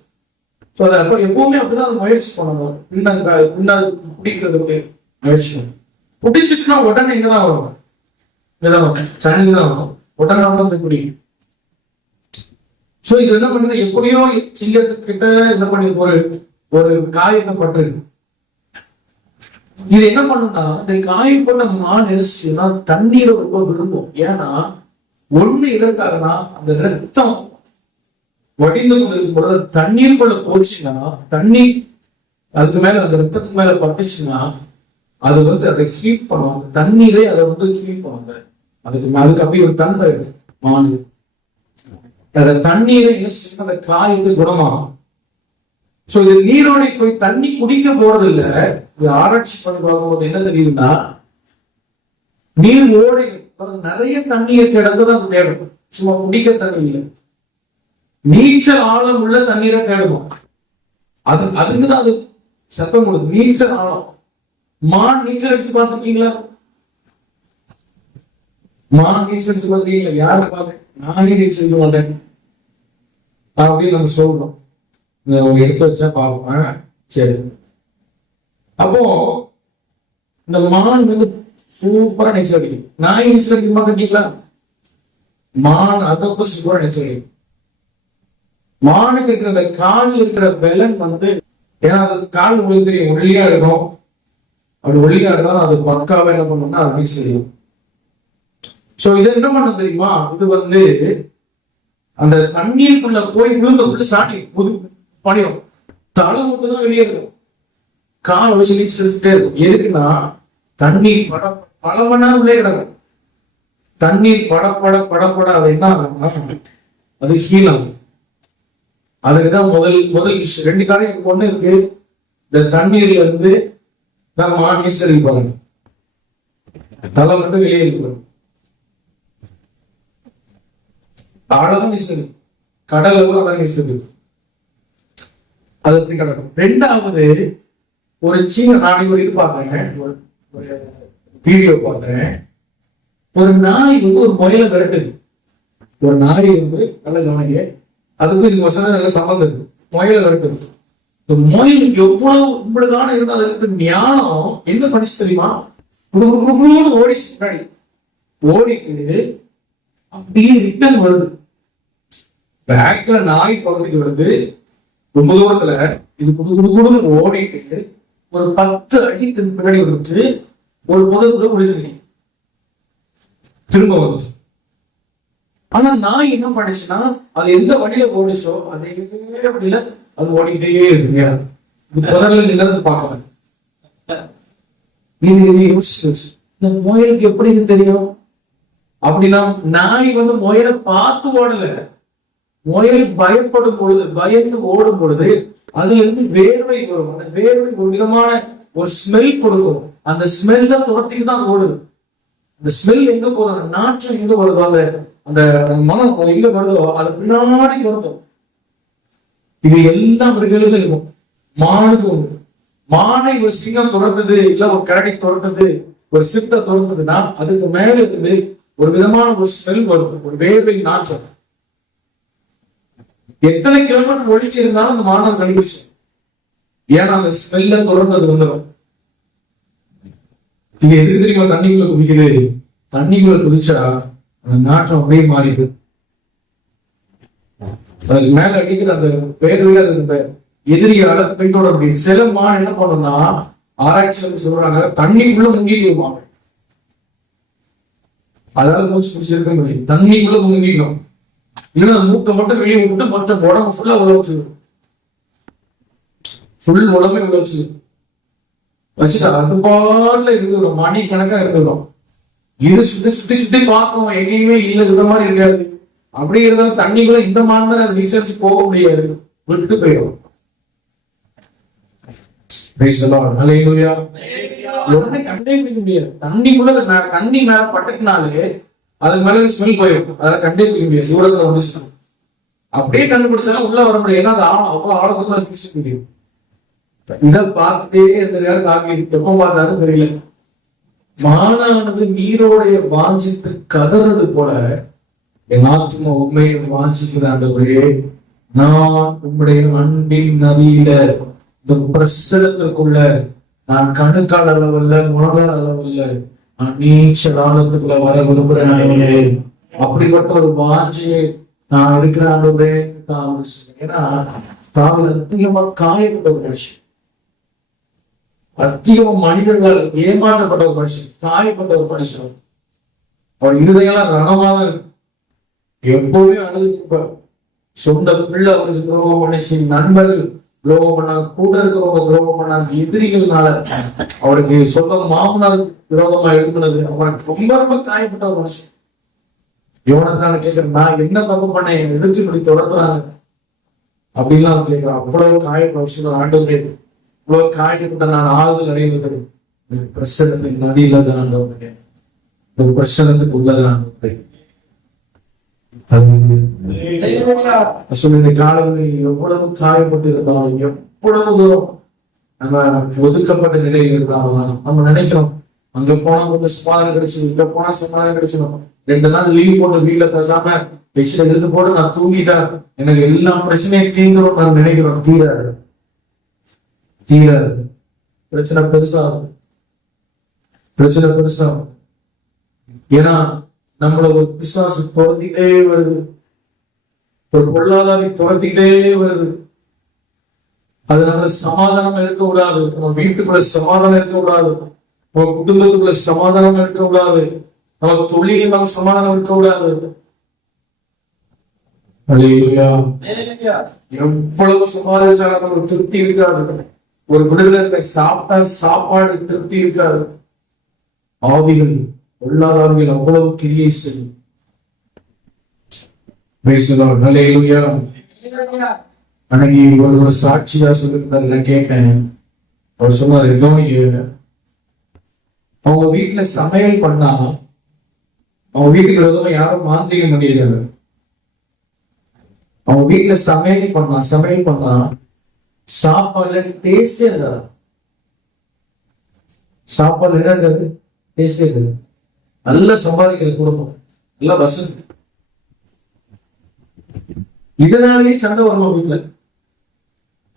அதை அப்ப எப்பவுமே அப்படிதான் முயற்சி பண்ணணும். பின்னாடி பிடிக்கிறதுக்கு முயற்சி பிடிச்சிட்டுனா உடனே இங்கதான் வரும், இங்கதான் வரும், சனிதான் வரும், உடனே வந்து பிடிக்கும். சோ இது என்ன பண்ணுறது, எப்படியோ சிங்கத்துக்கிட்ட என்ன பண்ணி ஒரு காயத்தை பட்டிருக்கு. இது என்ன பண்ணுன்னா, இந்த காயப்பட்ட மான் என்ன தண்ணீரை ரொம்ப விரும்பும். ஏன்னா ஒண்ணு இதற்காகனா அந்த ரத்தம் வடிந்து கொண்டிருக்கும் தண்ணீருக்குள்ள போச்சுன்னா, தண்ணீர் அதுக்கு மேல அந்த ரத்தத்துக்கு மேல பட்டுச்சுன்னா அது வந்து அதை ஹீட் பண்ணுவாங்க. தண்ணீரே அதை வந்து ஹீட் பண்ணுவாங்க. அதுக்கு அப்படி ஒரு தன்மை இருக்கு மானு. அந்த தண்ணீரை அந்த காய்க்கு குணமாகும். சோ இது நீரோடை போய் தண்ணி குடிக்க போறது இல்ல. இது ஆராய்ச்சி பண்ணி பார்க்கும்போது என்ன தெரியுதுன்னா, நீர் ஓடை நிறைய தண்ணியை கிடந்துதான் தேடும். சும்மா குடிக்க தண்ணி இல்லை, நீச்சல் ஆழம் உள்ள தண்ணீரை தேடணும். அதுக்குதான் அது சத்தம் கொடுக்கும், நீச்சல் ஆழம். மான் நீச்சல் அடிச்சு பார்த்துருக்கீங்களா? மான் நீச்சல் அடிச்சு பார்த்துருக்கீங்களா? யாரு பார்க்க? நானே நீச்சல் அடிக்க மாட்டேன் அப்படின்னு நம்ம சொல்றோம். எடுத்து வச்சா பார்ப்போம். சரி, அப்போ இந்த மான் வந்து சூப்பரா நீச்சல் அடிக்கும். நாய் நீச்சல் அடிக்க மாட்டீங்களா? மான் அதப்ப சூப்பரா நீச்சல் அடிக்கும். மானுக்கு இருக்கிற கால் இருக்கிற பலன் வந்து, ஏன்னா அது கால் உங்களுக்கு தெரியும் ஒல்லியா இருக்கும். அப்படி ஒல்லியா இருந்தாலும் அது பக்காவா என்ன பண்ணணும்னா அது நீச்சல் அடிக்கும். சோ இதை என்ன பண்ண தெரியுமா, இது வந்து அந்த தண்ணீருக்குள்ள போய் விழுந்த சாட்டி புது பண்ணிடும். தலை மட்டும் தான் வெளியே இருக்கும், கால் வச்சு நீச்சல் எடுத்துட்டே இருக்கும். எதுக்குன்னா தண்ணீர் பல மணி நேரம் உள்ளே கிடக்கும். தண்ணீர் படப்பட அது என்ன ஆகும்னா அது ஹீலம். அதுக்குதான் முதல் விஷயம். ரெண்டு காரியம் ஒண்ணு இருக்கு. இந்த தண்ணீர்ல இருந்து நம்ம நீச்சல் அடிப்பாங்க, தலை மட்டும் வெளியே இருக்கும். ஆழமும் நீச்சல், கடலை கூட அதான் நீச்சல். அது எப்படி கிடக்கும். ரெண்டாவது ஒரு சின்ன, நான் ஒரு இது பார்த்தேன், ஒரு வீடியோ பார்த்தேன். ஒரு நாய் வந்து ஒரு முயலை விரட்டுது. ஒரு நாய் வந்து நல்ல கவனிக்க, அதுக்கு இது வசனம் நல்ல சம்பந்தம் இருக்கு. முயலை விரட்டுது. இந்த முயல் எவ்வளவு உங்களுக்கான இருந்தா அதுக்கு ஞானம் என்ன பண்ணிச்சு தெரியுமா? ஓடிச்சு முன்னாடி, ஓடிட்டு அப்படியே ரிட்டர்ன் வருது. பேக்ல நாய் பகுதிக்கு வருது. ரொம்ப தூரத்துல இது குடு ஓடிட்டு ஒரு 10 அடி பின்னாடி வந்துட்டு ஒரு முதல்ல ஒழிச்சு திரும்ப வந்து. ஆனா நாய் என்ன பண்ணுச்சுன்னா, அது எந்த வழியில ஓடிச்சோ அதே வழியில அது ஓடிக்கிட்டே இருக்குங்க. இது முதல்ல நிலந்து பார்க்கல. இது இந்த முயலுக்கு எப்படி இது தெரியும் அப்படின்னா, நாய் வந்து முயலை பார்த்து ஓடல. முயல் பயப்படும் பொழுது, பயந்து ஓடும் பொழுது அதுல இருந்து வேர்வை வரும். அந்த வேர்வை ஒரு விதமான ஒரு ஸ்மெல் கொடுக்கும். அந்த ஸ்மெல் தான் துரத்திட்டு தான் ஓடுது. அந்த ஸ்மெல் எங்க போறது, நாற்றம் எங்க வருதோ, அந்த மனம் எங்க வருதோ அது பின்னாடி துரத்தும். இது எல்லாம் மிருகங்களுக்கும் இருக்கும், மானுக்கு ஒண்ணு. மானை ஒரு சிங்கம் துரத்துது, இல்ல ஒரு கரடி துரத்துது, ஒரு சித்த துரத்துதுன்னா அதுக்கு மேல இருந்து ஒரு விதமான ஒரு ஸ்மெல் வரும், ஒரு வேர்வை நாற்றம். எத்தனை கிலோமீட்டர் ஒழுங்கி இருந்தாலும் அந்த மாணவர் கண்டுபிடிச்சு, ஏன்னா அந்த ஸ்மெல்ல தொடர்ந்து அது வந்துடும். இது எதுக்கு தெரியுமா தண்ணிக்குள்ள குதிக்குது? தண்ணிக்குள்ள குதிச்சா அந்த நாற்றம் அப்படியே மாறிடுது. அதுக்கு மேல அடிக்கிற அந்த வேர்வையில அந்த எதிரியால போயிட்டோட அப்படி. சில மான் என்ன பண்ணும்னா, ஆராய்ச்சியாளர் சொல்றாங்க, தண்ணிக்குள்ள முங்கிக்குமா. அதாவது மூச்சு பிடிச்சிருக்க முடியும், தண்ணிக்குள்ள முங்கிக்கணும். இல்லைன்னா மூக்கை மட்டும் வெளியே விட்டு மற்ற உடம்பு ஃபுல்லா உள்ள வச்சிடும். ஃபுல் உடம்பே வச்சு வச்சுட்டா அது பாடல இருந்துடும், மணி கணக்கா இருந்துடும். இது சுத்தி சுத்தி சுத்தி பார்க்கும், எங்கேயுமே இல்லை, இந்த மாதிரி இருக்காது. அப்படி இருந்தாலும் தண்ணிக்குள்ள இந்த மாதிரி அது விசாரிச்சு போக முடியாது, விட்டு போயிடும். உடனே கண்டே பிடிக்க முடியாது. தண்ணிக்குள்ள தண்ணி மேல பட்டுனாலே அதுக்கு மேல ஸ்மெல் போயிடும், அதை கண்டே பிடிக்க முடியாது. தூரத்துல வந்துச்சு அப்படியே கண்டுபிடிச்சாலும் உள்ள வர முடியும், ஏன்னா அது அவ்வளவு ஆழத்துக்குள்ள பிடிச்ச முடியும். இதை பார்த்துட்டே இந்த நேரம் தாக்கி எப்ப பார்த்தாலும் தெரியல. மானானது நீரோடைய வாஞ்சித்து கதறது போல என் ஆத்மா உண்மையை வாஞ்சிக்கிற ஆண்டவரே, நான் உம்முடைய அன்பின் நதியில இந்த பிரசனத்துக்குள்ள நான் கணுக்கால் அளவில்ல, முழங்கால் அளவில்ல, நான் நீச்சல் ஆழத்துக்குள்ள வர விரும்புறேன் ஆண்டவரே. அப்படிப்பட்ட ஒரு வாஞ்சியை நான் இருக்கிற ஆண்டவரே தான். ஏன்னா தாங்கள் அதிகமா காயப்பட்ட ஒரு மனுஷன், அதிகமா மனிதர்கள் ஏமாற்றப்பட்ட ஒரு மனுஷன், காயப்பட்ட ஒரு மனுஷன். அவர் இருதயெல்லாம் ரணமாக இருக்கு, எப்பவுமே அழுது. சொந்த பிள்ளை அவருக்கு துரோகம் பண்ணிச்சு, நண்பர்கள் துரோகம் பண்ணாங்க, கூட இருக்கிறவங்க துரோகம் பண்ணாங்க, எதிரிகள்னால அவருக்கு சொந்த மாமனார் விரோதமா எழுப்புனது. அவருக்கு ரொம்ப ரொம்ப காயப்பட்ட ஒரு மனுஷன். யோனத்தான கேட்கிறேன், நான் என்ன தப்பு பண்ணேன், எதிர்த்து இப்படி துரத்துறாங்க அப்படின்லாம் கேட்கிறேன். அவ்வளவு காயப்பட்ட ஆண்டவரே, இவ்வளவு காயப்பட்ட நான் ஆறுதல் அடைவது பிரசனத்தின் நதியில தான் ஆண்டவரே, ஒரு பிரசனத்துக்கு உள்ளதான். இந்த காலங்களில் எவ்வளவு காயப்பட்டு இருந்தாலும், எவ்வளவு தூரம் நம்ம ஒதுக்கப்பட்ட நிலையில் இருந்தாலும், நம்ம நினைக்கிறோம் அங்க போனா கொஞ்சம் சமாதானம் கிடைச்சது, இங்க போனா சமாதானம் கிடைச்சிடும், 2 நாள் லீவ் போட்டு வீட்டுல பேசாம பெட்ஷீட் எடுத்து போட்டு நான் தூங்கிட்டா எனக்கு எல்லா பிரச்சனையும் தீர்ந்துடும் நான் நினைக்கிறோம். தீராது, தீராது. பிரச்சனை பெருசாகும், பிரச்சனை பெருசாகும். ஏன்னா நம்மள ஒரு பிசாசு துரத்திக்கிட்டே வருது, ஒரு பொருளாதாரி துரத்திக்கிட்டே வருது. அதனால சமாதானம் இருக்க கூடாது, நம்ம வீட்டுக்குள்ள சமாதானம் இருக்க கூடாது, நம்ம குடும்பத்துக்குள்ள சமாதானம் இருக்க கூடாது, நம்ம தொழில் நம்ம சமாதானம் இருக்க கூடாது. எவ்வளவு சமாளிச்சாலும் நமக்கு திருப்தி இருக்காது. ஒரு விடுதலை சாப்பிட்டா சாப்பாடு திருப்தி இருக்காது. ஆவிகள் பொருளாதாரங்கள் அவ்வளவு கிரியை செய்யும். அன்னைக்கு ஒரு சாட்சியா சொல்லியிருந்தாரு, நான் கேட்டேன். அவர் சொன்னாரு, அவங்க வீட்டுல சமையல் பண்ணா, அவங்க வீட்டுக்கு எதுவும் யாரும் மாந்திரிகம் பண்ணிடுறாங்க. அவங்க வீட்டுல சமையல் பண்ணா சாப்பாடுல டேஸ்டே இருக்காது. சாப்பாடு என்ன இருக்காது, டேஸ்டே இருக்காது. நல்ல சம்பாதிக்கிற குடும்பம், நல்ல வசதி. இதனாலேயே சண்டை வரணும் வீட்டுல.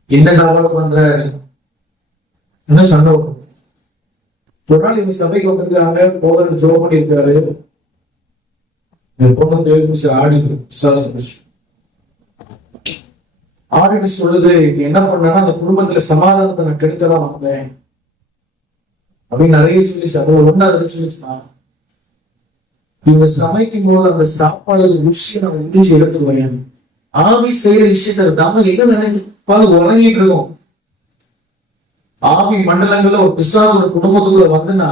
என்ன சாப்பாடு பண்ற, என்ன சண்டை வரும். ஒரு நாள் இவங்க சபைக்கு வந்திருக்காங்க, போதர் ஜோ பண்ணியிருக்காரு. பொண்ணு தேவி ஆடிட்டு சொல்லுது, என்ன பண்ணா அந்த குடும்பத்துல சமாதானத்தை நான் கெடுக்கதான் வந்தேன் அப்படின்னு நிறைய சொல்லிச்சு. அதுல ஒண்ணு சொல்லிச்சுன்னா, இவங்க சமைக்கும் போது அந்த சாப்பாடு ருசியை நம்ம உறிஞ்சி எடுத்துக்குவேன். ஆவி செய்யற விஷயத்த நம்ம என்ன நினைச்சு உறங்கிட்டு இருக்கோம். ஆவி மண்டலங்கள்ல ஒரு பிசாசோட குடும்பத்துக்குள்ள வந்துன்னா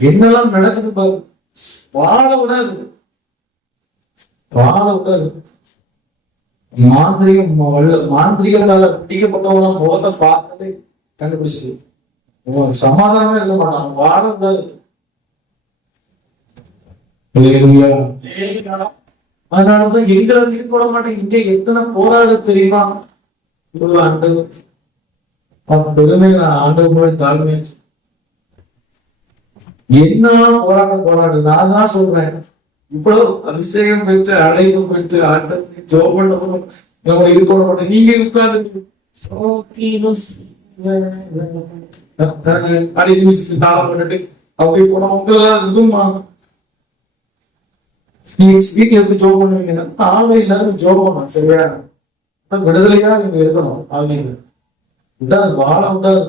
என்னெல்லாம் நடக்குது பாரு. வாழ விடாது, வாழ விடாது. மாந்திரிகத்தால பிடிக்கப்பட்டவங்க முகத்தை பார்த்ததே கண்டுபிடிச்சது. சமாதானமே இருக்க மாட்டான், வாழ விடாது. அதனாலதான் எங்கிறது ஈடுபட மாட்டேன். இங்க எத்தனை போராட தெரியுமா பெருமை. நான் ஆண்டவரை தாழ்மை என்ன போராடு. நான் தான் சொல்றேன், இவ்வளவு அபிஷேகம் பெற்று அழைப்பு பெற்று ஆண்டவரை ஜெபம் பண்ண நம்ம ஈடுபட மாட்டேன். நீங்க இருக்காது அப்படி போனா உங்களெல்லாம் இருக்குமா? நீங்க வீட்டுல எப்படி ஜோப் பண்ணுவீங்கன்னா, ஆவை இல்லாத ஜோப் பண்ணணும். சரியா? விடுதலையா நீங்க இருக்கணும். ஆவிங்க விடாது, வாழ விடாது.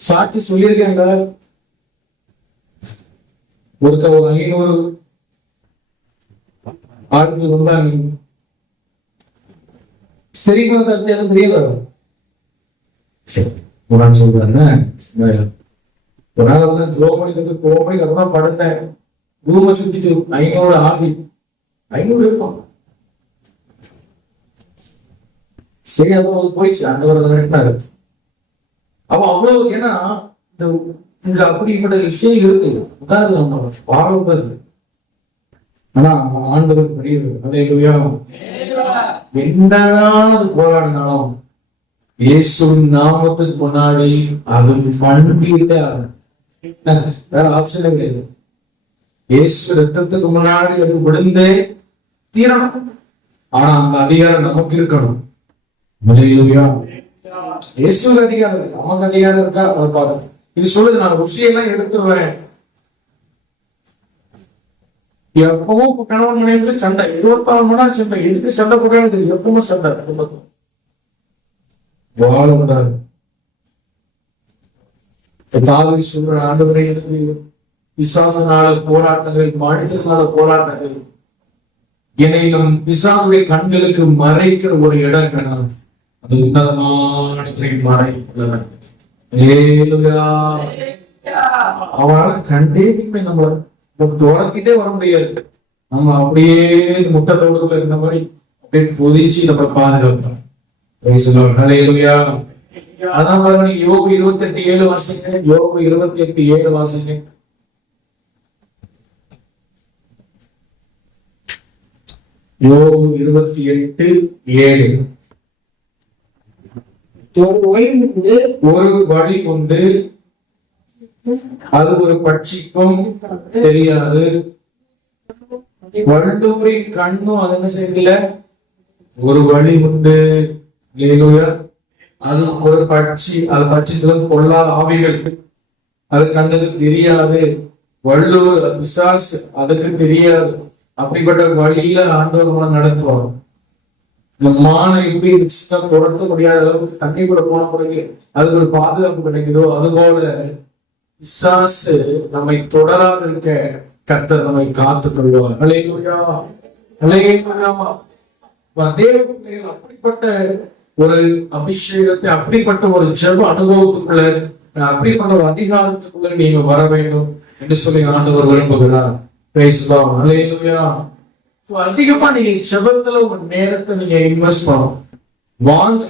சாட்சி சொல்லியிருக்கேங்க. ஒரு 500 ஆட்கள் வந்தாங்க. சரிங்களா சத்தியம் தெரியல. சரி ஒரு நாள் சொல்றேன். ஒரு நாள் வந்து திரௌபதிக்கு கோபடி அப்புறம் படுத்தேன். ரூமை சுத்திட்டு 500 ஆகி 500 இருக்கும். சரி அப்புறம் போயிடுச்சு. அங்க அவ அவ்வளவு ஏன்னா இந்த இங்க அப்படிப்பட்ட விஷயம் இருக்கு. அதாவது நம்ம பாவப்படுது. ஆனா ஆண்டவர் பெரியவர். அதையா என்னதான் போராடினாலும் இயேசுவின் நாமத்துக்கு முன்னாடி அது பண்ணிட்டே ஆகும். வேற ஆப்ஷனே கிடையாது. இயேசு ரத்தத்துக்கு முன்னாடி அது விழுந்தே தீரணும். ஆனா அந்த அதிகாரம் நமக்கு இருக்கணும். இயேசுக்கு அதிகாரம் இருக்கு, நமக்கு அதிகாரம் இருக்கா அதை பார்க்கணும். இது சொல்லுது நான் ருசியெல்லாம் எடுத்துருவேன். எப்பவும் கணவன் மனைவி சண்டை 24 மணி நேரம் சண்டை. எதுக்கு சண்டை போட்டாலும் தெரியும். எப்பவும் சண்டை குடும்பத்துல வாழ கூடாது. தாவீது சொல்ற ஆண்டவரே பிசாசனால போராட்டங்கள், மனிதனால போராட்டங்கள், என்னையும் பிசாசுடைய கண்களுக்கு மறைக்கிற ஒரு இடம் என்னன்னா அது உன்னதமான மறை. அவனால கண்டே நம்மள துரத்திட்டே வர முடியாது. நம்ம அப்படியே முட்டத்தோடு இருந்த மாதிரி அப்படியே பொதிச்சு நம்ம பாதுகாப்போம். அதான் பாருங்க யோபு 28:7 வாசிங்க. யோபு 28:7 வாசிங்க. யோபு 28:7. ஒரு வழி உண்டு, அது ஒரு பட்சிக்கும் தெரியாது. வல்லூரின் கண்ணும் அது என்ன செய்யல. ஒரு வழி உண்டு, அது ஒரு பட்சி, அது பட்சித்துல கொள்ளாத ஆவிகள், அது கண்ணுக்கு தெரியாது. வள்ளூர் பிசாசு அதுக்கு தெரியாது. அப்படிப்பட்ட வழியில ஆண்டவர் நடத்துவார். மானை எப்படி இருந்துச்சுன்னா துரத்த முடியாத அளவுக்கு தண்ணி கூட போன பிறகு அதுக்கு ஒரு பாதுகாப்பு கிடைக்குதோ அதுபோல பிசாசு நம்மை தொடராது இருக்க கர்த்தர் நம்மை காத்துக் கொள்வார். அப்படிப்பட்ட ஒரு அபிஷேகத்தை, அப்படிப்பட்ட ஒரு ஜெப அனுபவத்துக்குள்ள, அப்படிப்பட்ட ஒரு அதிகாரத்துக்குள்ள நீங்க வர வேண்டும் என்று சொல்லி ஆண்டவர் விரும்புகிறார். அதிகமா நீங்க ஜெபத்துல உங்க நேரத்தை நீங்க இன்வெஸ்ட் பண்ணணும்.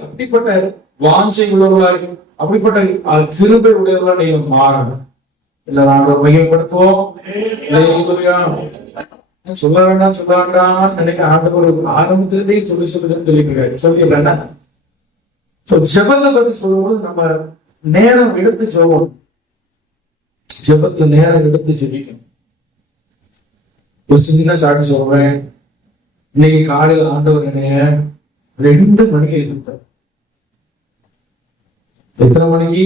அப்படிப்பட்ட வாஞ்சை உள்ளவர்களாய், அப்படிப்பட்ட கிருபை உடையவர்களா நீங்க மாறணும். இல்ல ஆண்டவர் மையப்படுத்துவோம். சொல்ல வேண்டாம் நினைக்க ஆண்டவர் ஆரம்பத்திலே சொல்லிடுறாரு. ஜெபத்தை பத்தி சொல்லும்போது நம்ம நேரம் எடுத்து ஜெபம், ஜெபத்துல நேரம் எடுத்து ஜெபிக்கணும். ஒரு சின்ன சாட்சி சொல்றேன். இன்னைக்கு காலையில் ஆண்டவர் என்னைய 2 மணிக்கு எழுப்பிட்டார். எத்தனை மணிக்கு?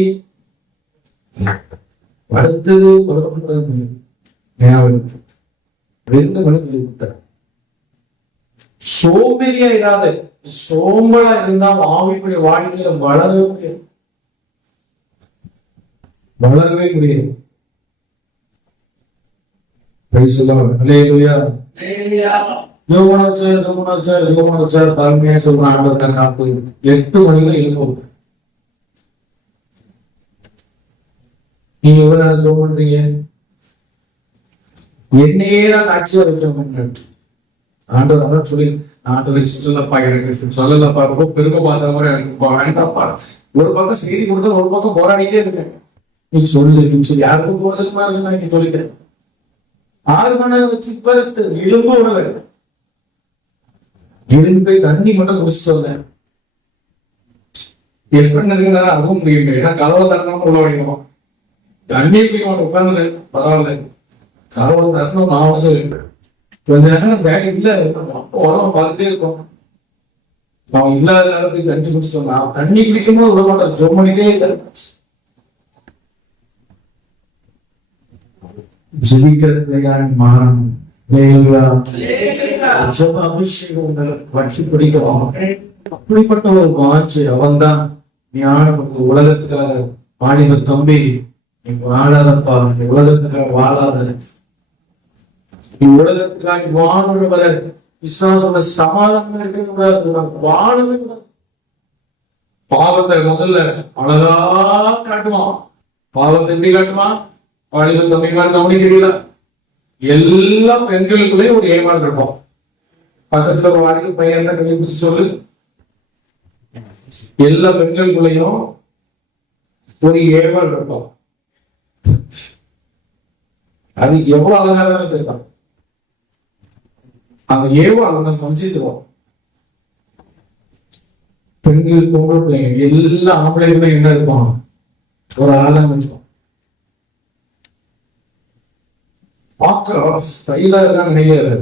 அடுத்தது 11:30 மணி. 2 மணிக்கு எழுப்பிட்டார். சோம்பேறியா இராத, சோம்பலா இருந்தா ஆவிக்குரிய வாழ்க்கையில வளரவே முடியாது. தாழ்மையா சொல்றான் ஆண்டவர்கிட்ட காப்பு. 8 மணிக்கு எழுப்ப. நீங்க எவ்வளவு நேரம் ஜெபம் பண்றீங்க? என்னையே தான் சாட்சியா வைக்க. ஆண்டவர் அதான் சொல்லி, ஆண்டவர் சொல்லலப்பா, எனக்கு சொல்லலப்பா, ரொம்ப பெருமை பார்த்த மாதிரி எனக்கு வேண்டாப்பா. ஒரு பக்கம் செய்தி கொடுத்தா ஒரு பக்கம் போராடிட்டே இருக்கேன். நீ சொல்லு சொல்லி யாருக்கும் போதுமா இருக்குன்னா நீங்க சொல்லிட்டேன். 6 மணி நேரம் வச்சு எலும்பு உணவு எழுந்து தண்ணி மட்டும் குடிச்சு வந்தேன். இருக்குன்னா அதுவும் முடியும். ஏன்னா கதவை திறந்தாம உள்ள வடிவோம். தண்ணி குடிக்க உட்கார்ந்து பரவாயில்ல. கதவை திறந்தோம். நான் வந்து கொஞ்ச நேரம் பேக் இல்ல, அப்போ உரம் பார்த்துட்டே இருக்கோம். நான் இல்லாத நேரத்துக்கு தண்ணி குடிச்சோம். நான் தண்ணி குடிக்கும்போது விட மாட்டேன், ஜோம் பண்ணிட்டே இருக்கேன். மாறணும். அபிஷேகம் வச்சு பிடிக்கிறோம். அப்படிப்பட்ட ஒரு வாஞ்சை அவன் தான் ஞானம். உலகத்துக்காக வாலிப தம்பி, நீ வாழாதப்பா, உலகத்துக்காக வாழாத, நீ உலகத்துக்காக வாழ்வரை விசுவாசோட சமாதானம் இருக்க கூடாது, வாழவே கூடாது. பாவத்தை முதல்ல அழகா காட்டுவான். பாவத்தை எப்படி காட்டுவான்? வாலிபன் தம்பி மாதிரி கவனிக்கிறீங்களா? எல்லா பெண்களுக்குள்ளேயும் ஒரு ஏமாறு இருப்போம். பக்கத்துல ஒரு வாலிப பையன் கையை பிடிச்சு சொல்லு. எல்லா பெண்களுக்குள்ளேயும் ஒரு ஏமாறு இருப்போம். அது எவ்வளவு அழகாக தெரியும். அந்த ஏவாள் நம்ம வஞ்சிட்டுவோம். பெண்கள் பொம்பளை பிள்ளைங்க எல்லா ஆம்பளைகளுமே என்ன இருப்பான்? ஒரு ஆழம் இருக்கும். பார்க்க ஸ்டைலா இருக்கான்னு நினைக்கிறாரு.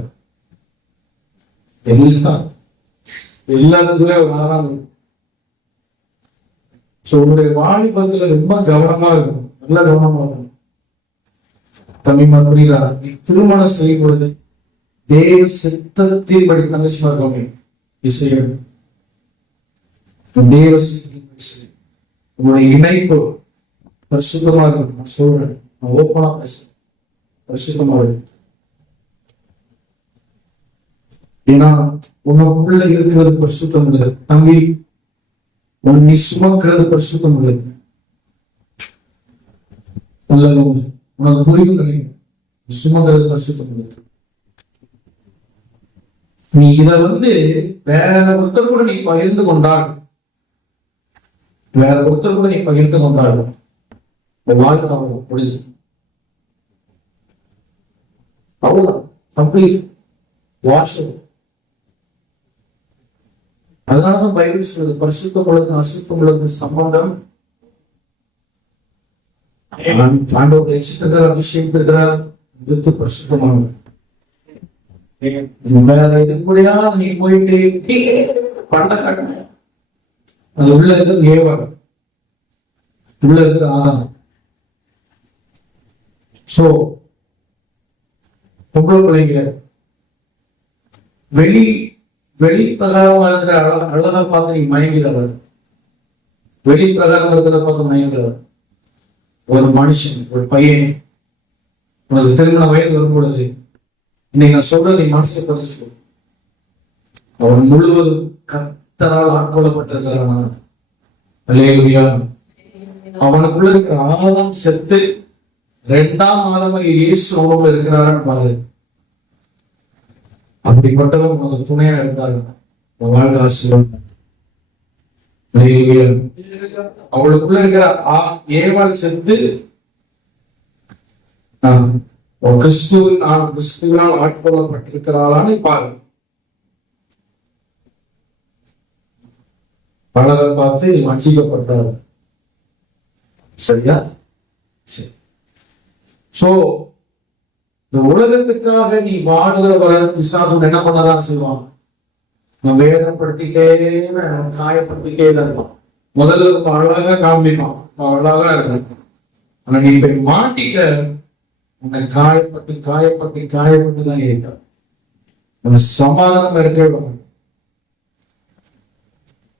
எல்லாத்துக்குமே ஒரு ஆழம் இருக்கும். உங்களுடைய வாலிபத்துல ரொம்ப கவனமா இருக்கும், நல்ல கவனமா இருக்கும். தம்பிமா புரியுதா? நீ திருமணம் செய்யும் பொழுது தேவ சித்தத்தின் படி தங்கச்சிமா இருக்கோமே இசையும் தேவ சித்தத்தின் உங்களுடைய இணைப்பு பரிசுத்தமா இருக்கும். நான் சொல்றேன், நான் ஓப்பனா பேசுறேன், பரிசுத்தமா இருக்கும். ஏன்னா உனக்குள்ள இருக்கிறது பரிசுத்தம் இல்லை தம்பி. நீ சுமக்கிறது பரிசுத்தம் இல்லை. உனக்கு புரியும் நினைக்கும். சுமக்கிறது பரிசுத்தம் இல்லை. நீ இத வேற ஒருத்தர் கூட நீ பகிர்ந்து கொண்டால், வேற ஒருத்தர் கூட நீ பகிர்ந்து கொண்டால் வாழ்க்கை முடிஞ்சு அவ்வளவுதான், கம்ப்ளீட் வாஷ். அதனாலதான் பைபிள் சொல்றது பரிசுத்தம் உள்ளது அசுத்தம் உள்ளது சம்பந்தம். ஆண்டவர் ரட்சிக்கிறார், அபிஷேகிக்கிறார், வித்து பரிசுத்தமானது. வேற இதுபடியா நீ போயிட்டு பண்ட கட்ட அது உள்ள இருக்கிறது ஏவாள், உள்ள இருக்கிற ஆதாரம். சோ பொம்பளை பிள்ளைங்க வெளி பிரகாரமா இருக்கிற அழகா பார்த்து நீ மயங்கிறவர், வெளி பிரகாரம் இருக்கிறத பார்த்து மயங்கிறவர். ஒரு மனுஷன், ஒரு பையன் உனக்கு திருமண வயது வரும் பொழுது இன்னைக்கு நான் சொல்றது நீ மனசை பதிச்சு, அவன் முழுவதும் கர்த்தரால் ஆட்கொள்ளப்பட்டிருக்கிறான். அவனுக்குள்ள இருக்கிற ஆதாம் செத்து 2ஆம் ஆதாம இயேசு அவனுக்குள்ள இருக்கிறாரான்னு பாரு. அப்படிப்பட்டவன் உனக்கு துணையா இருந்தாரு, வாழ்க்கை ஆசீர்வாதம். அவளுக்குள்ள இருக்கிற ஏவாள் செத்து கிறிஸ்துவினால் ஆட்கொள்ளப்பட்டிருக்கிறாளான்னு பாரு. பலரை பார்த்து வஞ்சிக்கப்பட்டாரு. சரியா? சரி. சோ இந்த உலகத்துக்காக நீ வாழுகிறவரை விசுவாசம் என்ன பண்ணதான் செய்வான்? நம்ம வேதனைப்படுத்திட்டே காயப்படுத்திட்டே இருப்பான். முதல்ல ரொம்ப அழகா காண்பிப்பான், அழகா இருக்கும். ஆனா நீ போய் மாட்டிக்க, உன்னை காயப்பட்டு காயப்பட்டு காயப்பட்டுதான் இருக்கான். உன்னை சமாதானம் இருக்க.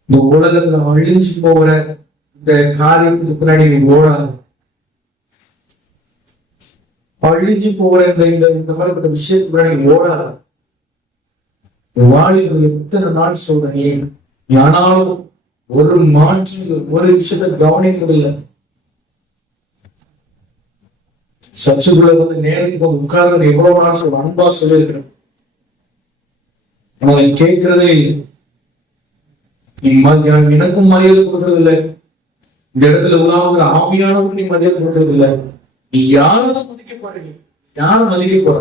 இந்த உலகத்துல அழிஞ்சு போகிற இந்த காரியத்துக்கு பின்னாடி நீ ஓடாது. அழிஞ்சு போகிற இந்த மாதிரிப்பட்ட விஷயத்துக்கு பின்னாடி நீ ஓடாது. வாலிபர் எத்தனை நாள் சொல்றேன், ஆனாலும் ஒரு மாற்று ஒரு விஷயத்தை கவனிக்கவில்லை. சர்ச்சுக்குள்ள நேரத்துக்கு உட்கார்ந்து எவ்வளவு நாள் சொல்ற அன்பா சொல்லியிருக்கிறேன். அவனை கேட்கிறதே எனக்கும் மரியாதை கொடுக்கறது இல்லை. இந்த இடத்துல உலாவுங்கிற ஆவியானவருக்கு நீ மரியாதை கொடுக்கறது இல்லை. நீ யாரெல்லாம் மதிக்க போறீங்க? யார மதிக்க போற?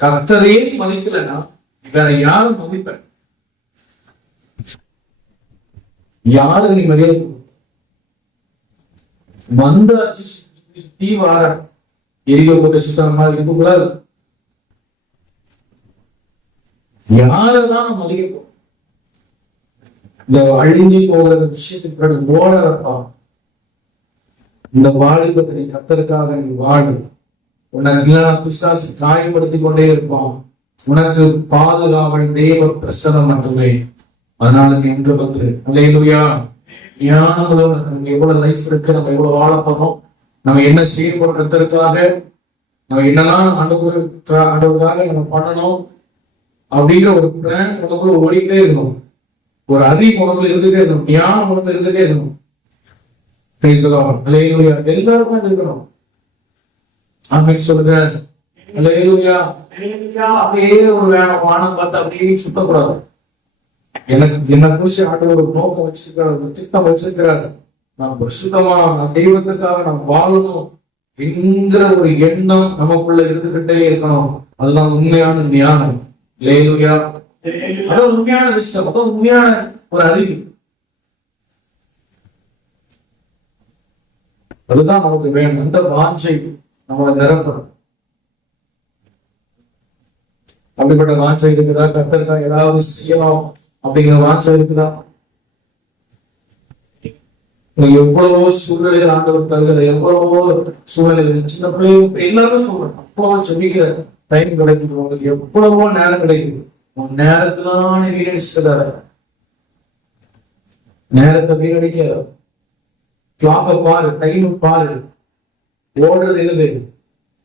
கர்த்தரே நீ மதிக்கலன்னா வேற யாரும் மதிப்ப? யாரு நீ மரியாதை வந்தாச்சு தீ வார எரிக்க போட்டு வச்சுட்டாங்க மாதிரி இருக்கக்கூடாது. யாரெல்லாம் நம்ம மதிக்க போறோம்? இந்த அழிஞ்சி போகிற விஷயத்துக்கு பிறகு ஓடறப்பா. இந்த வாலிபத்தை நீ கர்த்தருக்காக நீ வாழு. உனக்கு பிசாசு காயப்படுத்தி கொண்டே இருப்பான். உனக்கு பாதுகாவல் தேவ பிரசனம் மட்டுமே. அதனால நீ எங்க அல்லேலூயா ஞானம் நம்ம எவ்வளவு லைஃப் இருக்கு, நம்ம எவ்வளவு வாழ போறோம், நம்ம என்ன செய்ய போறதுக்காக, நம்ம என்னெல்லாம் அனுபவத்துக்காக நம்ம பண்ணணும், அப்படிங்கிற ஒரு பிளான் உனக்குள்ள ஓடிக்கிட்டே இருக்கணும். ஒரு அறிவு உனக்குள்ள இருந்துட்டே இருக்கணும். ஞானம் உனக்குள்ள இருந்துட்டே இருக்கணும். எல்லாருமே இருக்கணும். ஆமென் சொல்லுங்க. அல்லேலூயா. அப்படியே ஒரு வானம் பார்த்து அப்படியே சுத்தக்கூடாது. என்னை குறிச்சு ஆண்டவர் ஒரு நோக்கம் வச்சிருக்கிறார், ஒரு திட்டம் வச்சிருக்கிறார். நான் பரிசுத்தமா, நான் தெய்வத்துக்காக நான் வாழணும் என்கிற ஒரு எண்ணம் நமக்குள்ள இருந்துகிட்டே இருக்கணும். அதுதான் உண்மையான ஞானம். அல்லேலூயா. அதான் உண்மையான விஷயம், அதான் உண்மையான ஒரு அறிவு. அதுதான் நமக்கு வேணும். அந்த வாஞ்சை நம்மளை நிரப்பணும். அப்படிப்பட்ட வாஞ்சை இருக்குதா? கர்த்தருக்கா ஏதாவது செய்யணும் அப்படிங்கிற வாஞ்சை இருக்குதா? எவ்வளவோ சூழ்நிலைகள் ஆண்டவர் தருகிற, எவ்வளவோ சூழ்நிலைகள், சின்ன பிள்ளைங்க எல்லாருமே சொல்றேன், அப்போ செபிக்கிற டைம் கிடைக்குது உங்களுக்கு, எவ்வளவோ நேரம் கிடைக்குது. உன் நேரத்திலான வீணடிச்சுட்டார, நேரத்தை வீணடிக்க, கிளாக்க பாரு, டைம் பாரு, ஓடுறது இருக்குது,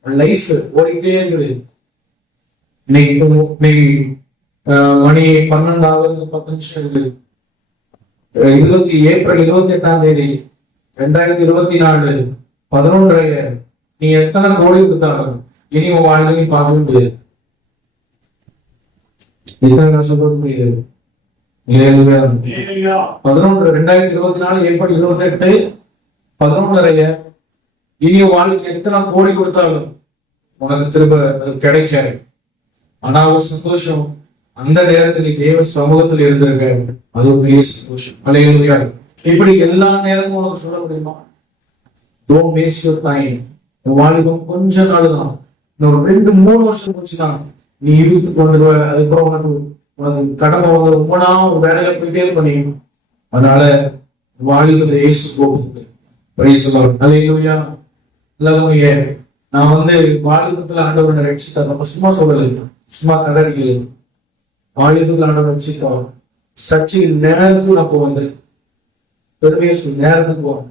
லைஃப் ஓடிக்கிட்டே இருக்குது. இன்னைக்கு மணி 12 10 நிமிஷம் இருக்குது. ஏப்ரல் 28 2024 11:30. நீ எத்தனை கோடி கொடுத்தாலும் இனி உன் வாழ்க்கை பார்க்க முடியாது. எத்தனை சொல்ல முடியாது. 2024 ஏப்ரல் 28 11:30 இனி உன் வாழ்க்கை எத்தனை கோடி கொடுத்தாலும் உனக்கு திரும்ப அது கிடைக்காது. ஆனா ஒரு சந்தோஷம், அந்த நேரத்தில் நீ தேவ சமூகத்தில் இருந்திருக்க, அது ஒரு பெரிய சந்தோஷம். அல்லேலூயா. இப்படி எல்லா நேரமும் உனக்கு சொல்ல முடியுமா? Don't waste your time. வாலிபம் கொஞ்ச நாள் தான், இன்னொரு 2-3 வருஷம் போச்சுன்னா நீ இழுத்து கொண்டு வர. அதுக்கப்புறம் உனக்கு கடமை வந்து ரொம்ப நாள் ஒரு வேலையில போயிட்டே பண்ணி. அதனால வாலிபத்தை ஏசு போகுது. அல்லேலூயா. அல்லேலூயா. நான் வந்து வாலிபத்துல ஆண்டவரை ரட்சித்தார். நம்ம சும்மா சொல்லலை, சும்மா கதறிக்கல. வாலிபத்துல ஆண்டவரை ரட்சித்தோம். சர்ச்சையில் நேரத்துக்கு அப்போ வந்து பெருமையை நேரத்துக்கு போவோம்.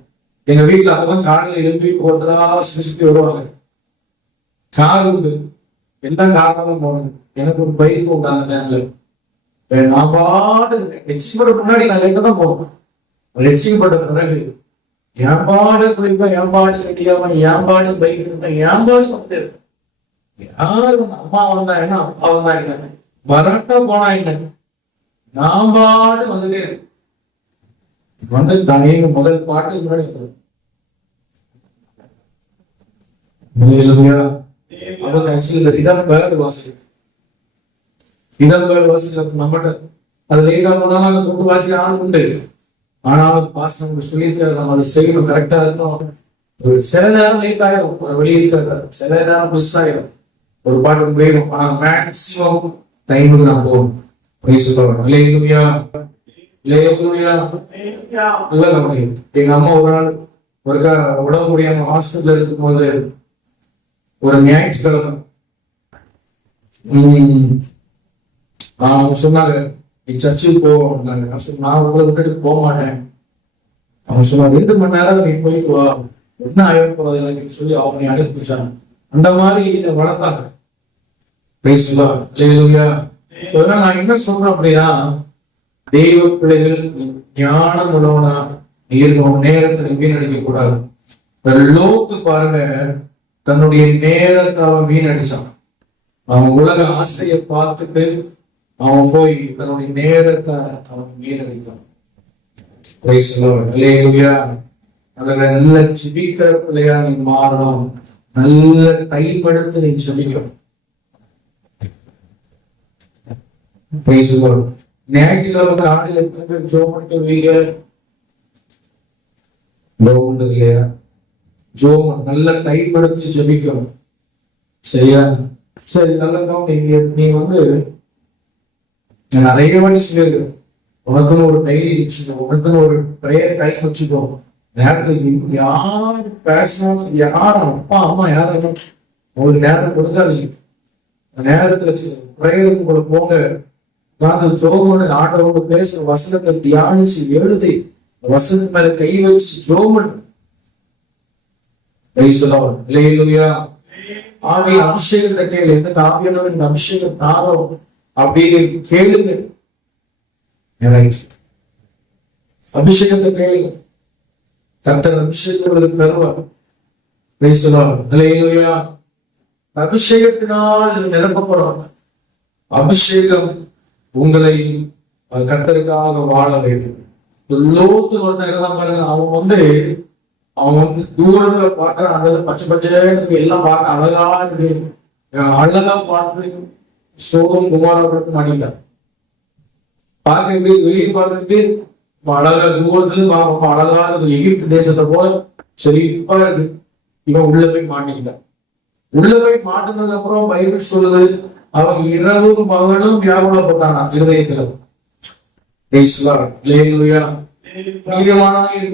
எங்க வீட்டுல அப்பதான் காலையில எழுப்பி ஒருத்தரா சுத்தி வருவாங்க. கார் உண்டு, என்ன காரணம் போகணும். எனக்கு ஒரு பைக் உண்டு. அந்த நேரத்துல நான் பாடு ரட்சிக்கப்பட்ட முன்னாடி நான் லேட்டா தான் போவேன். ரட்சிக்கப்பட்ட பிறகு என் பாடு போயிருப்பேன், என் பாடு கட்டியாம, என் பாடு பைக் இருப்பேன், என் பாடு வந்து யாரு அம்மா வந்தா என்ன, அப்பா வந்தா என்ன, வரட்டா போனா என்ன, நான் பாடு வந்துட்டே வந்து தாங்க. முதல் பாட்டு முன்னாடி இதான் வேலை வாசி, இதான் வேலை வாசிக்கிற நம்மகிட்ட அது லேட்டா போனாலும் அங்க கூட்டு வாசிக்கிற ஆள் உண்டு. ஆனாலும் பாசம் சொல்லியிருக்காரு, நம்ம அதை செய்யணும், கரெக்டா இருக்கணும். சில நேரம் லேட் ஆயிரும், வெளியே இருக்காது, சில நேரம் மிஸ் ஆயிரும். ஒரு பாட்டு வேணும், ஆனா மேக்சிமம் டைமுக்கு தான் போகணும். இல்லையா? எங்க அம்மா ஒரு நாள் உடம்பு முடியாம ஹாஸ்பிட்டல் இருக்கும்போது ஒரு ஞாயிற்றுக்கிழமை அவங்க சொன்னாங்க, நீ சர்ச்சுக்கு போவாங்க. நான் உங்களை விட்டுட்டு போக மாட்டேன். அவங்க சொன்னாங்க, 2 மணி நேரம் நீ போயிட்டு வா, என்ன ஆயிட போறது எனக்கு சொல்லி அவங்க அனுப்பிச்சாங்க. அந்த மாதிரி இதை வளர்த்தாங்க. நான் என்ன சொல்றேன் அப்படின்னா, தெய்வ பிள்ளைகள் ஞானம் உள்ளவனா இருக்கணும். நேரத்தை வீணடிக்க கூடாது. லோத்து பாருங்க, தன்னுடைய நேரத்தை அவன் வீணடிச்சான். அவன் உலக ஆசையை பார்த்துட்டு அவன் போய் தன்னுடைய நேரத்தை அவன் வீணடித்தான். நல்ல ஜெபிக்கிற பிள்ளையா நீ மாறணும். நல்ல கைப்படுத்தி நீ ஜெபிக்கணும். ஞாயிற்றுக்கிழமை காலையில ஜோமன்ட்டு இல்லையா? ஜோமன் நல்ல கைப்படுத்தி ஜெபிக்கணும். சரியா? சரி, நல்ல நீ வந்து நிறைய வாட்டி சொல்லியிருக்கேன், உனக்குன்னு ஒரு டைரி வச்சுக்கோ, உனக்குன்னு ஒரு ப்ரேயர் டைம் வச்சுக்கோ. நேரத்துல யார் பேசணும், யார் அப்பா அம்மா யாரும் உங்களுக்கு நேரம் கொடுக்காதீங்க. நேரத்துல ப்ரேயருக்கு கூட போங்க. ஜோமனு ஆண்டவரோட பேசுற வசனத்தை தியானிச்சு எழுதி வசனத்து மேல கை வச்சு ஜோமன் ஆவிய அபிஷேகத்தை கேள்வி, எனக்கு ஆவியானவர் இந்த அபிஷேகம் தாரோ அப்படின்னு கேளுங்க. அபிஷேகத்தை கேளுங்க. கர்த்தர் அபிஷேகங்களுக்கு தருவார். அபிஷேகத்தினால் நிரப்பப்படும். அபிஷேகம் உங்களை கர்த்தருக்காக வாழ வேண்டும். லோத்து பாருங்க, அவன் தூரத்துல பார்க்கறான், அதெல்லாம் பச்சை பச்சைன்னு எல்லாம் பார்க்க அழகா இருக்கு. அழகா பார்த்து சோதம் குமாரர்களுக்கு மாட்டிட்டான். பார்க்க வெளியே பார்க்கறதுக்கு அழகா, தூரத்துல அழகா இருக்கு. எகிப்து தேசத்தை போல செழிப்பா இருக்கு. இவன் உள்ள போய் மாட்டிக்கிட்டான். உள்ள போய் மாட்டினதுக்கு அப்புறம் பைபிள் சொல்லுது, அவன் இரவும் பகலும் வியாபாரப்பட்டானா இருதயத்துல.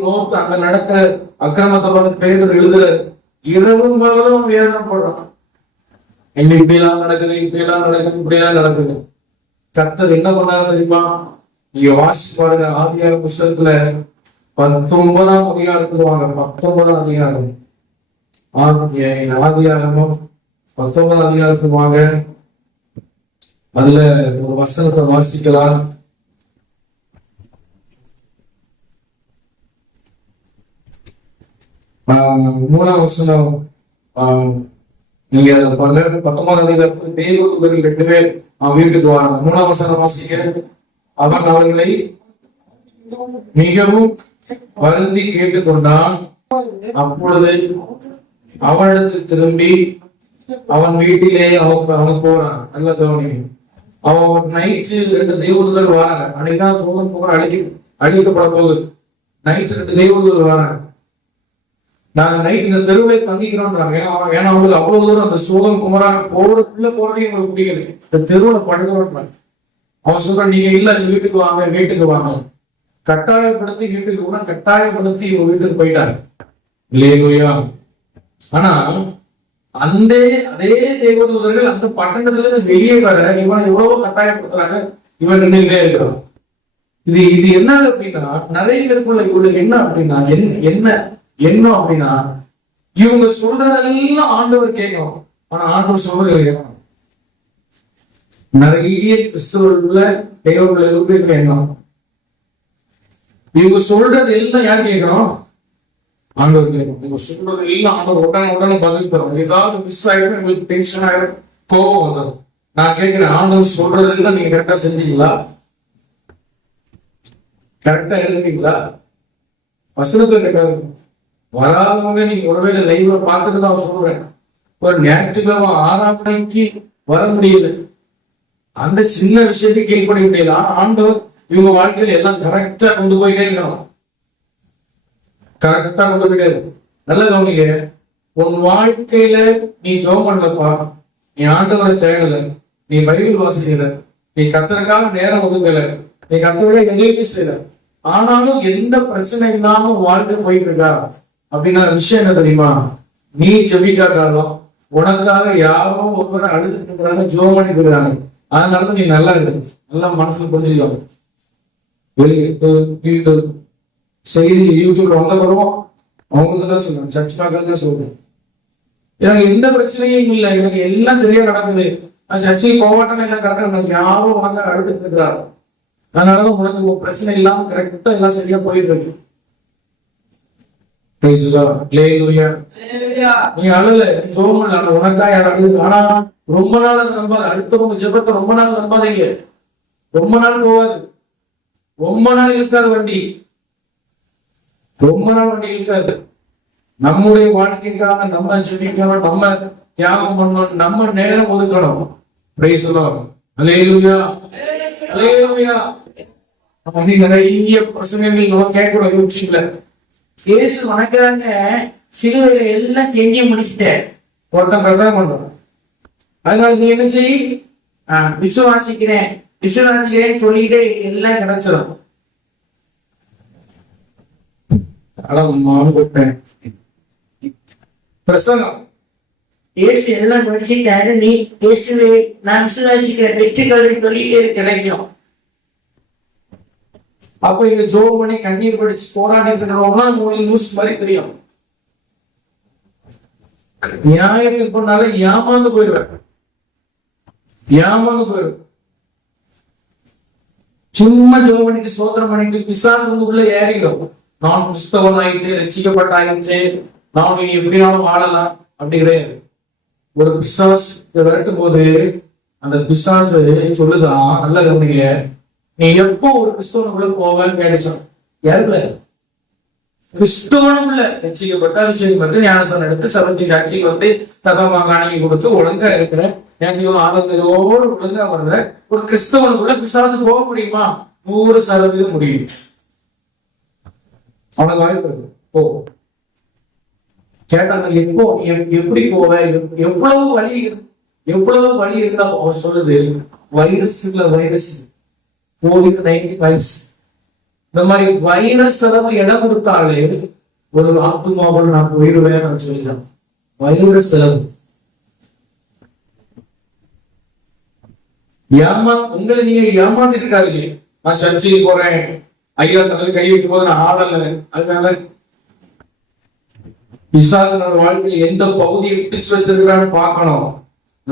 நோக்கு அங்க நடக்க அக்கிரமத்தை பார்த்து பேதர் எழுதுற, இரவும் பகலும் வேதம் போடுறான். என்ன இப்படியெல்லாம் நடக்குது, இப்படியெல்லாம் நடக்குது, இப்படியெல்லாம் நடக்குது. கர்த்தர் என்ன பண்ணாரு தெரியுமா? நீங்க வாசிச்சு பாருங்க. ஆதியாகம புஸ்தகத்துல 19ஆம் அதிகாரத்துக்கு வாங்க. 19ஆம் அதிகாரம், ஆதியாகமம் 19ஆம் அதிகாரத்துக்கு வாங்க. அதுல ஒரு வசனத்தை வாசிக்கலாம். மூணாம் வசனம் நீங்க 19ஆம் அதிகாரத்தில் தேவதூதர்கள் 2 பேர் அவன் வீட்டுக்கு வராங்க. 3ஆம் வசனம் வாசிக்க. அவன் அவர்களை மிகவும் வருந்தி கேட்டுக்கொண்டான். அப்பொழுது அவனிடத்து திரும்பி அவன் வீட்டிலே அவன் போறான். நல்ல கவனி. அவன் நைட்டு 2 தேவதூதர்கள் வராங்க. அன்னைக்குதான் சோதம் குமார் அழிக்கப்பட போகுது. நைட்டு 2 தேவதூதர்கள் வராங்க. நாங்க நைட் இந்த தெருவிலே தங்கிக்கிறோம்ன்றாங்க. ஏன்னா அவங்களுக்கு அவ்வளவு தூரம் அந்த சோதம் குமாராக போறதுக்குள்ள போறதையும் உங்களுக்கு பிடிக்கல. இந்த தெருவுல படுக்கிறோம். அவன் சொல்றான், நீங்க இல்ல வீட்டுக்கு வாங்க, வீட்டுக்கு வாங்க. கட்டாயப்படுத்தி வீட்டுக்கு கூட கட்டாயப்படுத்தி இவங்க வீட்டுக்கு போயிட்டாரு. இல்லையா? ஆனா அதே தேவதூதர்கள் அந்த பட்டணத்துல இருந்து வெளியே வர இவன் எவ்வளவோ கட்டாயப்படுத்துறாங்க. இவன் நின்றுட்டே இருக்கிறான். இது என்ன அப்படின்னா, நிறைய பேருக்குள்ள இவ்வளவு என்ன அப்படின்னா, என்ன அப்படின்னா, இவங்க சொல்றதெல்லாம் ஆண்டவர் கேட்கணும். ஆனா ஆண்டவர் சொல்றது கேட்கணும். நிறைய கிறிஸ்தவர்கள தேவர்கள் எண்ணம். இவங்க சொல்றது எல்லாம் யார் கேட்கணும்? ஆண்டவர் கேட்கணும். இவங்க சொல்றது எல்லாம் ஆண்டவர் உடனே பதில் தரும். ஏதாவது மிஸ் ஆயிடும், உங்களுக்கு டென்ஷன் ஆயிடும், கோபம் வந்துடும். நான் கேட்கிறேன், ஆண்டவர் சொல்றது எல்லாம் நீங்க கரெக்டா செஞ்சீங்களா? கரெக்டா இருந்தீங்களா? வசனத்துல கேட்காது. வராதவங்க நீங்க ஒருவேளை லைவ்ல பார்த்துட்டு தான் சொல்றேன். ஒரு ஞாயிற்றுக்கிழமை 6ஆம் மணிக்கு வர முடியுது. அந்த சின்ன விஷயத்தை கேள்வி முடியல. ஆனா ஆண்டவர் இவங்க வாழ்க்கையில எல்லாம் கரெக்டா கொண்டு போயிட்டே இருக்கணும். கரெக்டா கொண்டு போயிட்டே இருக்கும். நல்ல கவனிக்க. உன் வாழ்க்கையில நீ ஜெபம் பண்ணலப்பா, நீ ஆண்டவரை தேடல, நீ பைபிள் வாசிக்கல, நீ கர்த்தருக்காக நேரம் ஒதுக்கல, நீ கர்த்தருடைய எதுவுமே செய்யல, ஆனாலும் எந்த பிரச்சனை இல்லாம வாழ்க்கை போயிட்டு இருக்கா அப்படின்னா விஷயம் என்ன தெரியுமா? நீ ஜெபிக்காட்டாலும் உனக்காக யாரோ ஒருவரை அழுதுட்டு இருக்கிறாங்க, ஜெபம் பண்ணிட்டு இருக்கிறாங்க. அதனாலதான் நீ நல்லா இருக்கு. நல்லா மனசுல புரிஞ்சுக்கோ. வெளியிட்டு செய்தி யூடியூப்ல வந்த வரும் அவங்களுக்கு தான் சொல்றேன், சர்ச் மக்கள் தான் சொல்றேன். எனக்கு எந்த பிரச்சனையும் இல்லை, எனக்கு எல்லாம் சரியா நடக்குது, நான் சர்ச்சைக்கு போவாட்டேன்னு எல்லாம் கரெக்டா எனக்கு யாரும் உனக்கு அழுதுட்டு இருக்கிறாரு. அதனாலதான் உனக்கு பிரச்சனை இல்லாம கரெக்டா எல்லாம் சரியா போயிட்டு இருக்கு. நீ அழுல, நீ ஜோமன் உனக்கா யாரும் அழுது. ஆனா ரொம்ப நாள் அதை நம்பாது. அடுத்தவங்க ஜெபத்தை ரொம்ப நாள் நம்பாதீங்க. ரொம்ப நாள் போகாது, ரொம்ப நாள் இருக்காது வண்டி, ரொம்ப நாள் வண்டி இருக்காது. நம்முடைய வாழ்க்கைக்காக நம்ம ஜெபிக்கணும், நம்ம தியாகம் பண்ணணும், நம்ம நேரம் ஒதுக்கணும். Praise the lord. Hallelujah, hallelujah. நிறைய பிரசங்கங்கள் நம்ம கேட்கிறோம் யூடியூப்ல. இயேசு வணக்காங்க, சிலுவையில எல்லாம் கெஞ்சி முடிச்சுட்டேன் ஒருத்தன் பிரசங்கம் பண்றோம். அதனால நீ என்ன செய், விசுவாசிக்கிறேன் சொல்லிட்டே எல்லாம் கிடைச்சிடும். பிரசங்கம் இயேசு எல்லாம் முடிச்சுட்டாரு, நீ இயேசுவே நான் விசுவாசிக்கிறேன் வெற்றிகளை சொல்லிட்டே கிடைக்கும். அப்ப இங்க ஜோம் பண்ணி கண்ணீர் படிச்சு போராடிட்டு இருக்கிறவங்க உங்களுக்கு நியூஸ் மாதிரி தெரியும். நியாயத்துக்கு பண்ணால ஏமாந்து போயிடுவேன். சும்மா ஜெபம் பண்ணிட்டு சோத்திரம் பண்ணிட்டு பிசாசு வந்து உள்ள ஏறிடும். நான் கிறிஸ்தவன் ஆயிட்டு ரட்சிக்கப்பட்டாயிடுச்சு, நான் எப்படினாலும் வாழலாம் அப்படி கிடையாது. ஒரு பிசாசு விரட்டும் போது அந்த பிசாசு சொல்லுதான், நல்ல கவனிங்க, நீ எப்போ ஒரு கிறிஸ்தவனுக்குள்ள போவேன்னு கேட்டுச்சான். யாருக்குள்ள? கிறிஸ்தவனுக்குள்ள ரட்சிக்கப்பட்ட விஷயம் பண்ணி ஞானசனம் எடுத்து சபத்தி காட்சிக்கு வந்து தசமாகாணி கொடுத்து ஒழுங்கா இருக்கிற ஆதரவோடு ஒழுங்கா வர்ற ஒரு கிறிஸ்தவனுக்குள்ள பிசாசு போக முடியுமா? 100% முடியும். அவனுக்கு வாய்ப்பு இருக்கு. போ கேட்டாங்க, எப்போ எப்படி போவ, எவ்வளவு வழி இருந்தா அவன் சொல்லுது, வைரஸ் கோவிட்-19 வைரஸ், இந்த மாதிரி வைரஸ் அளவு இடம் கொடுத்தாலே ஒரு ஆத்துமாவோடு நான் போயிடுவேன் சொல்லிடலாம். வைரஸ் அளவு உங்களை நீங்க ஏமாந்துட்டு இருக்காதீங்க. நான் சர்ச்சைக்கு போறேன், ஐயா தலை கை வைக்கும் போது நான் ஆடல, அதனால பிசாசு நம்ம வாழ்க்கையில் எந்த பகுதியை பிடிச்சு வச்சிருக்கிறான்னு பார்க்கணும்.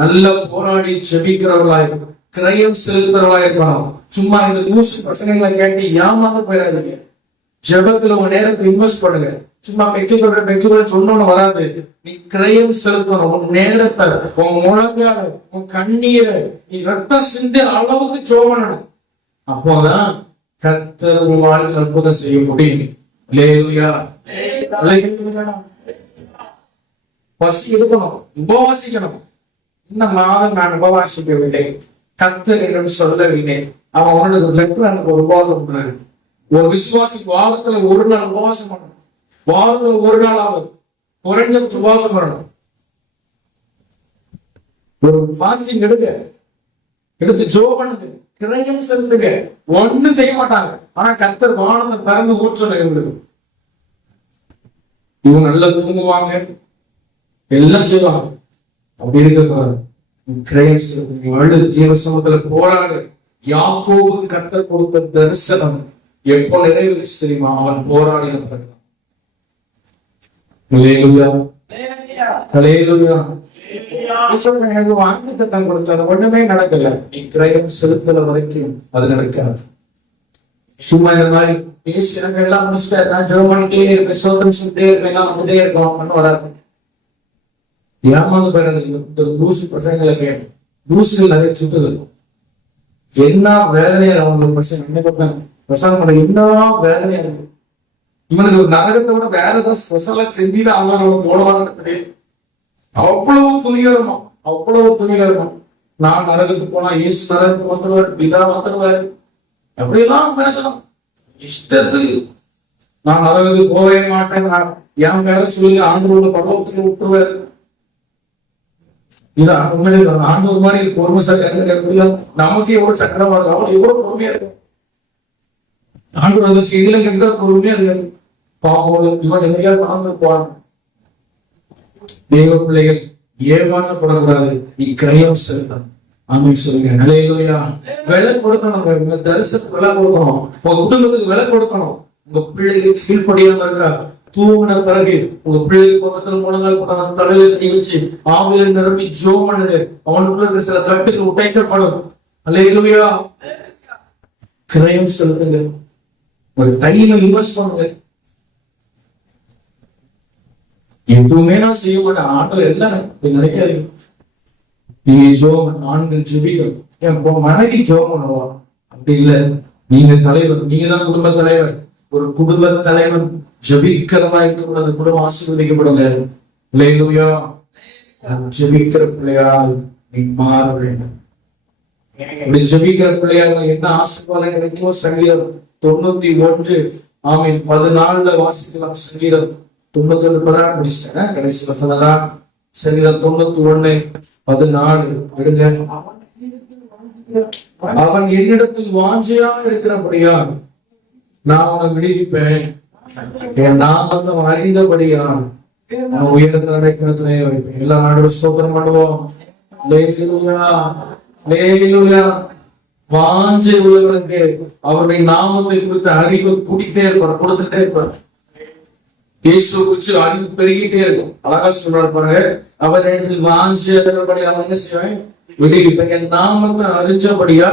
நல்ல போராடி செபிக்கிறவர்களாய் கிரயம் செலுத்துறவர்களாய் இருக்கணும். சும்மா இந்த லூசு பிரச்சனைகளை கேட்டு ஏமாந்து போயிடாதீங்க. ஜெபத்துல உங்க நேரத்தை இன்வெஸ்ட் பண்ணுங்க. சும்மா பெற்றுக்கொள்ள சொன்னோன்னு வராது. நீ கிரயம் செலுத்தணும். உன் நேரத்தை, உன் முழங்கால, உன் கண்ணீரை நீ ரத்தம் சிந்தி அளவுக்கு ஜெபம் பண்ணணும். அப்போதான் கர்த்தர் உன் வாழ்க்கை அற்புதம் செய்ய முடியும். பசி எடுக்கணும், உபவாசிக்கணும். இந்த மாதம் நான் உபவாசிக்கவில்லை, கர்த்தர் என்று சொல்லவில்லை. அவன் அவனுக்கு லெட்டர் எனக்கு ஒரு உபவாசம் பண்றாரு. ஒரு விசுவாசி வாரத்துல ஒரு நாள் உபவாசம் பண்ணணும். வாரத்துல ஒரு நாள் ஆகும் குறைஞ்ச உபவாசம் பண்ணணும். ஒரு பாஸ்டிங் எடுத்து ஜெபம் பண்ணுங்க, கிரயம் செலுத்துங்க. ஒண்ணும் செய்ய மாட்டாங்க, ஆனா கர்த்தர் வானத்தை திறந்து ஊற்றணும். இவங்க நல்லா தூங்குவாங்க, எல்லாம் செய்வாங்க. அப்படி இருக்கக்கூடாது. கிரயம் செலுத்துங்க, தேவ சமூகத்துல போராடு. யாக்கோபு கர்த்தர் கொடுத்த தரிசனம் எப்போ நிறைவேறிச்சு தெரியுமா? அவன் போராடின வாக்குத்தத்தம் கொடுத்தாரு, ஒண்ணுமே நடக்கல. நீ கிரயம் செலுத்தல வரைக்கும் அது நடக்காது. சும்மா இந்த மாதிரி பேசி எல்லாம் முடிச்சுட்டு நான் ஜெபம் பண்ணிட்டே இருப்பேன், சோதனை சொல்லிட்டே இருப்பேன், எல்லாம் வந்துட்டே இருக்கோம் பண்ண வராது. ஏமாந்து போயிடாது. லூசு பசங்களை கேட்டு லூசுகள் நிறைய சுட்டுகள் என்ன வேதனையா அவங்களுக்கு பிரசங்கம் பண்ண என்ன வேதனையா இருக்கு. இவனுக்கு ஒரு நரகத்தை விட வேற ஏதாவது ஸ்பெஷலா செஞ்சுதான் அவங்க போடுவாங்க தெரியும். அவ்வளவு துணிகரமா நான் நரகத்துக்கு போனா இயேசு நரகத்துக்கு வந்துருவாரு, பிதா வந்துருவாரு, எப்படியெல்லாம் பேசணும் இஷ்டத்துக்கு. நான் நரகத்துக்கு போகவே மாட்டேன், என் பேர சொல்லி ஆண்டோட பரவத்துல விட்டுருவாரு. இதான் உண்மையிலே ஆண்டவர் மாதிரி பொறுமைசாலி நமக்கு எவ்வளவு சக்கரமா இருக்கு, அவளுக்கு எவ்வளவு பொறுமையா இருக்கு. ஆண்டவர் செய்தியில கேட்க பொறுமையா இருக்காரு. பாவம் இவன் என்னையா வாழ்ந்துருப்பான். தேவ பிள்ளைகள் ஏமாற்றப்படக்கூடாது. இக்கிரயம் செலுத்தணும். ஆமை சொல்லுங்க. நிலையிலா விலை கொடுக்கணும். உங்க தரிசனத்துக்கு விலை கொடுக்கணும். உங்க குடும்பத்துக்கு விலை கொடுக்கணும். உங்க பிள்ளைகளுக்கு கீழ்படியாம இருக்கா, தூங்கின பிறகு உங்க பிள்ளைகள் பக்கத்துல முழங்கால் போட்ட தலையில கை வச்சு ஆவியில நிரம்பி ஜெபம் பண்ணுங்க. அவனுக்குள்ள இருக்கிற சில கட்டுக்கு உடைக்கப்படும். அல்லேலூயா. கிரயம் செலுத்துங்க. ஒரு தைலம் இன்வெஸ்ட் பண்ணுங்க. எதுவுமே நான் செய்ய மாட்டேன், ஆண்டவர் எல்லாம் நினைக்காதீங்க. நீங்க ஜெபம், ஆண்கள் ஜெபிக்கணும், என் மனைவி ஜெபம் பண்ணுவா, அப்படி இல்லை. நீங்க தலைவர், நீங்க தான் குடும்ப தலைவர். ஒரு குடும்ப தலைவன் ஜெபிக்கிறதா இருக்கும், அந்த குடும்பம் ஆசீர்வதிக்கப்படுங்க. அல்லேலூயா. ஜெபிக்கிற பிள்ளையால் நீ மாற வேண்டும். அப்படி ஜெபிக்கிற பிள்ளையால் என்ன ஆசீர்வாதம் கிடைக்கும்? சங்கீதம் 91 ஆமீன் 14 வாசிக்கலாம். சங்கீதம் 91 முடிச்சிட்டேன், கடைசியில சொல்லலாம். சங்கீதம் 91:14 எடுங்க. அவன் என்னிடத்தில் வாஞ்சையா இருக்கிறபடியால் நான் அவனை விடுவிப்பேன், என் நாமத்தை அறிந்தபடியால் நான் உயர்ந்த அடைக்கலத்திலே வைப்பேன். எல்லா நாடும் ஸ்தோத்திரம் பண்ணுவோம். வாஞ்சை உள்ளவனுக்கு அவருடைய நாமத்தை குறித்த அறிவு கூட்டிகிட்டே இருப்பார், கொடுத்துட்டே இருப்பார். இயேசு குறிச்சு அறிவு பெருகிட்டே இருக்கும். அழகா சொல்றாரு பாருங்க. அவன் இடத்தில் வாஞ்சை அவன் என்ன செய்வேன்? விடுவிப்பேன். என் நாமத்தை அறிஞ்சபடியா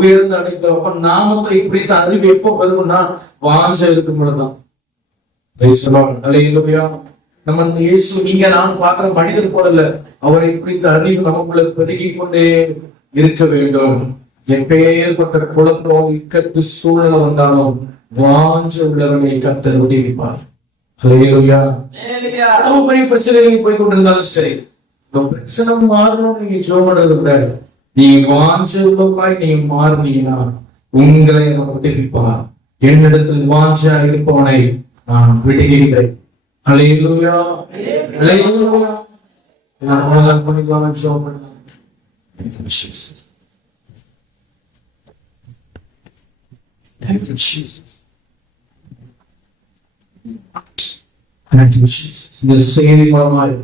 உயர்ந்து அடைக்கிறோம். அப்ப நாமத்தை குறித்த அறிவு எப்போ வரும்னா வாஞ்சை இருக்கும் பொழுதுதான். நம்ம இயேசு நீங்க நான் பார்க்கிற மனிதர் போல இல்ல, அவரை குறித்த அறிவு நமக்குள்ள பெருகி கொண்டே இருக்க வேண்டும். எப்பேற்பட்ட குழப்பம் இக்கட்டு சூழ்நிலை வந்தாலும் வாஞ்ச உள்ளவனை கர்த்தர் விடுவிப்பார். ஹல்லேலூயா. பெரிய பிரச்சனை நீங்க போய் கொண்டிருந்தாலும் சரி, பிரச்சனை மாறணும் நீங்க ஜெபம், நீ வாஞ்ச உள்ளவராய் நீ மாறினீங்கன்னா உங்களை விடுவிப்பார். என்னிடத்தில் வாஞ்சா இருப்பவனை நான் விடுகிறேன். ஹல்லேலூயா. ஹல்லேலூயா. நான் பண்ணிக்கலாம் ஜெபம் பண்ணலாம். Thank you, Jesus. Thank you, Jesus. Thank you, Jesus. இந்த செய்தி மூலமாய்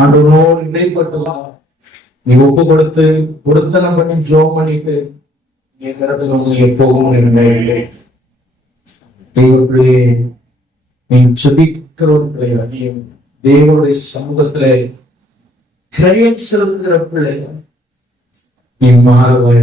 ஆண்டவரோடு இடைப்பட்டு நீ ஒப்பு கொடுத்து பொருத்தனை பண்ணி ஜெபம் பண்ணிட்டு என் இடத்துல வந்து எப்போவும் இல்லை தேவர்களே, நீ ஜெபிக்கிற ஒரு பிள்ளையா, நீ தேவனுடைய சமூகத்திலே கிரயம் செலுத்துகிற பிள்ளையா நீ மாறுவாய்.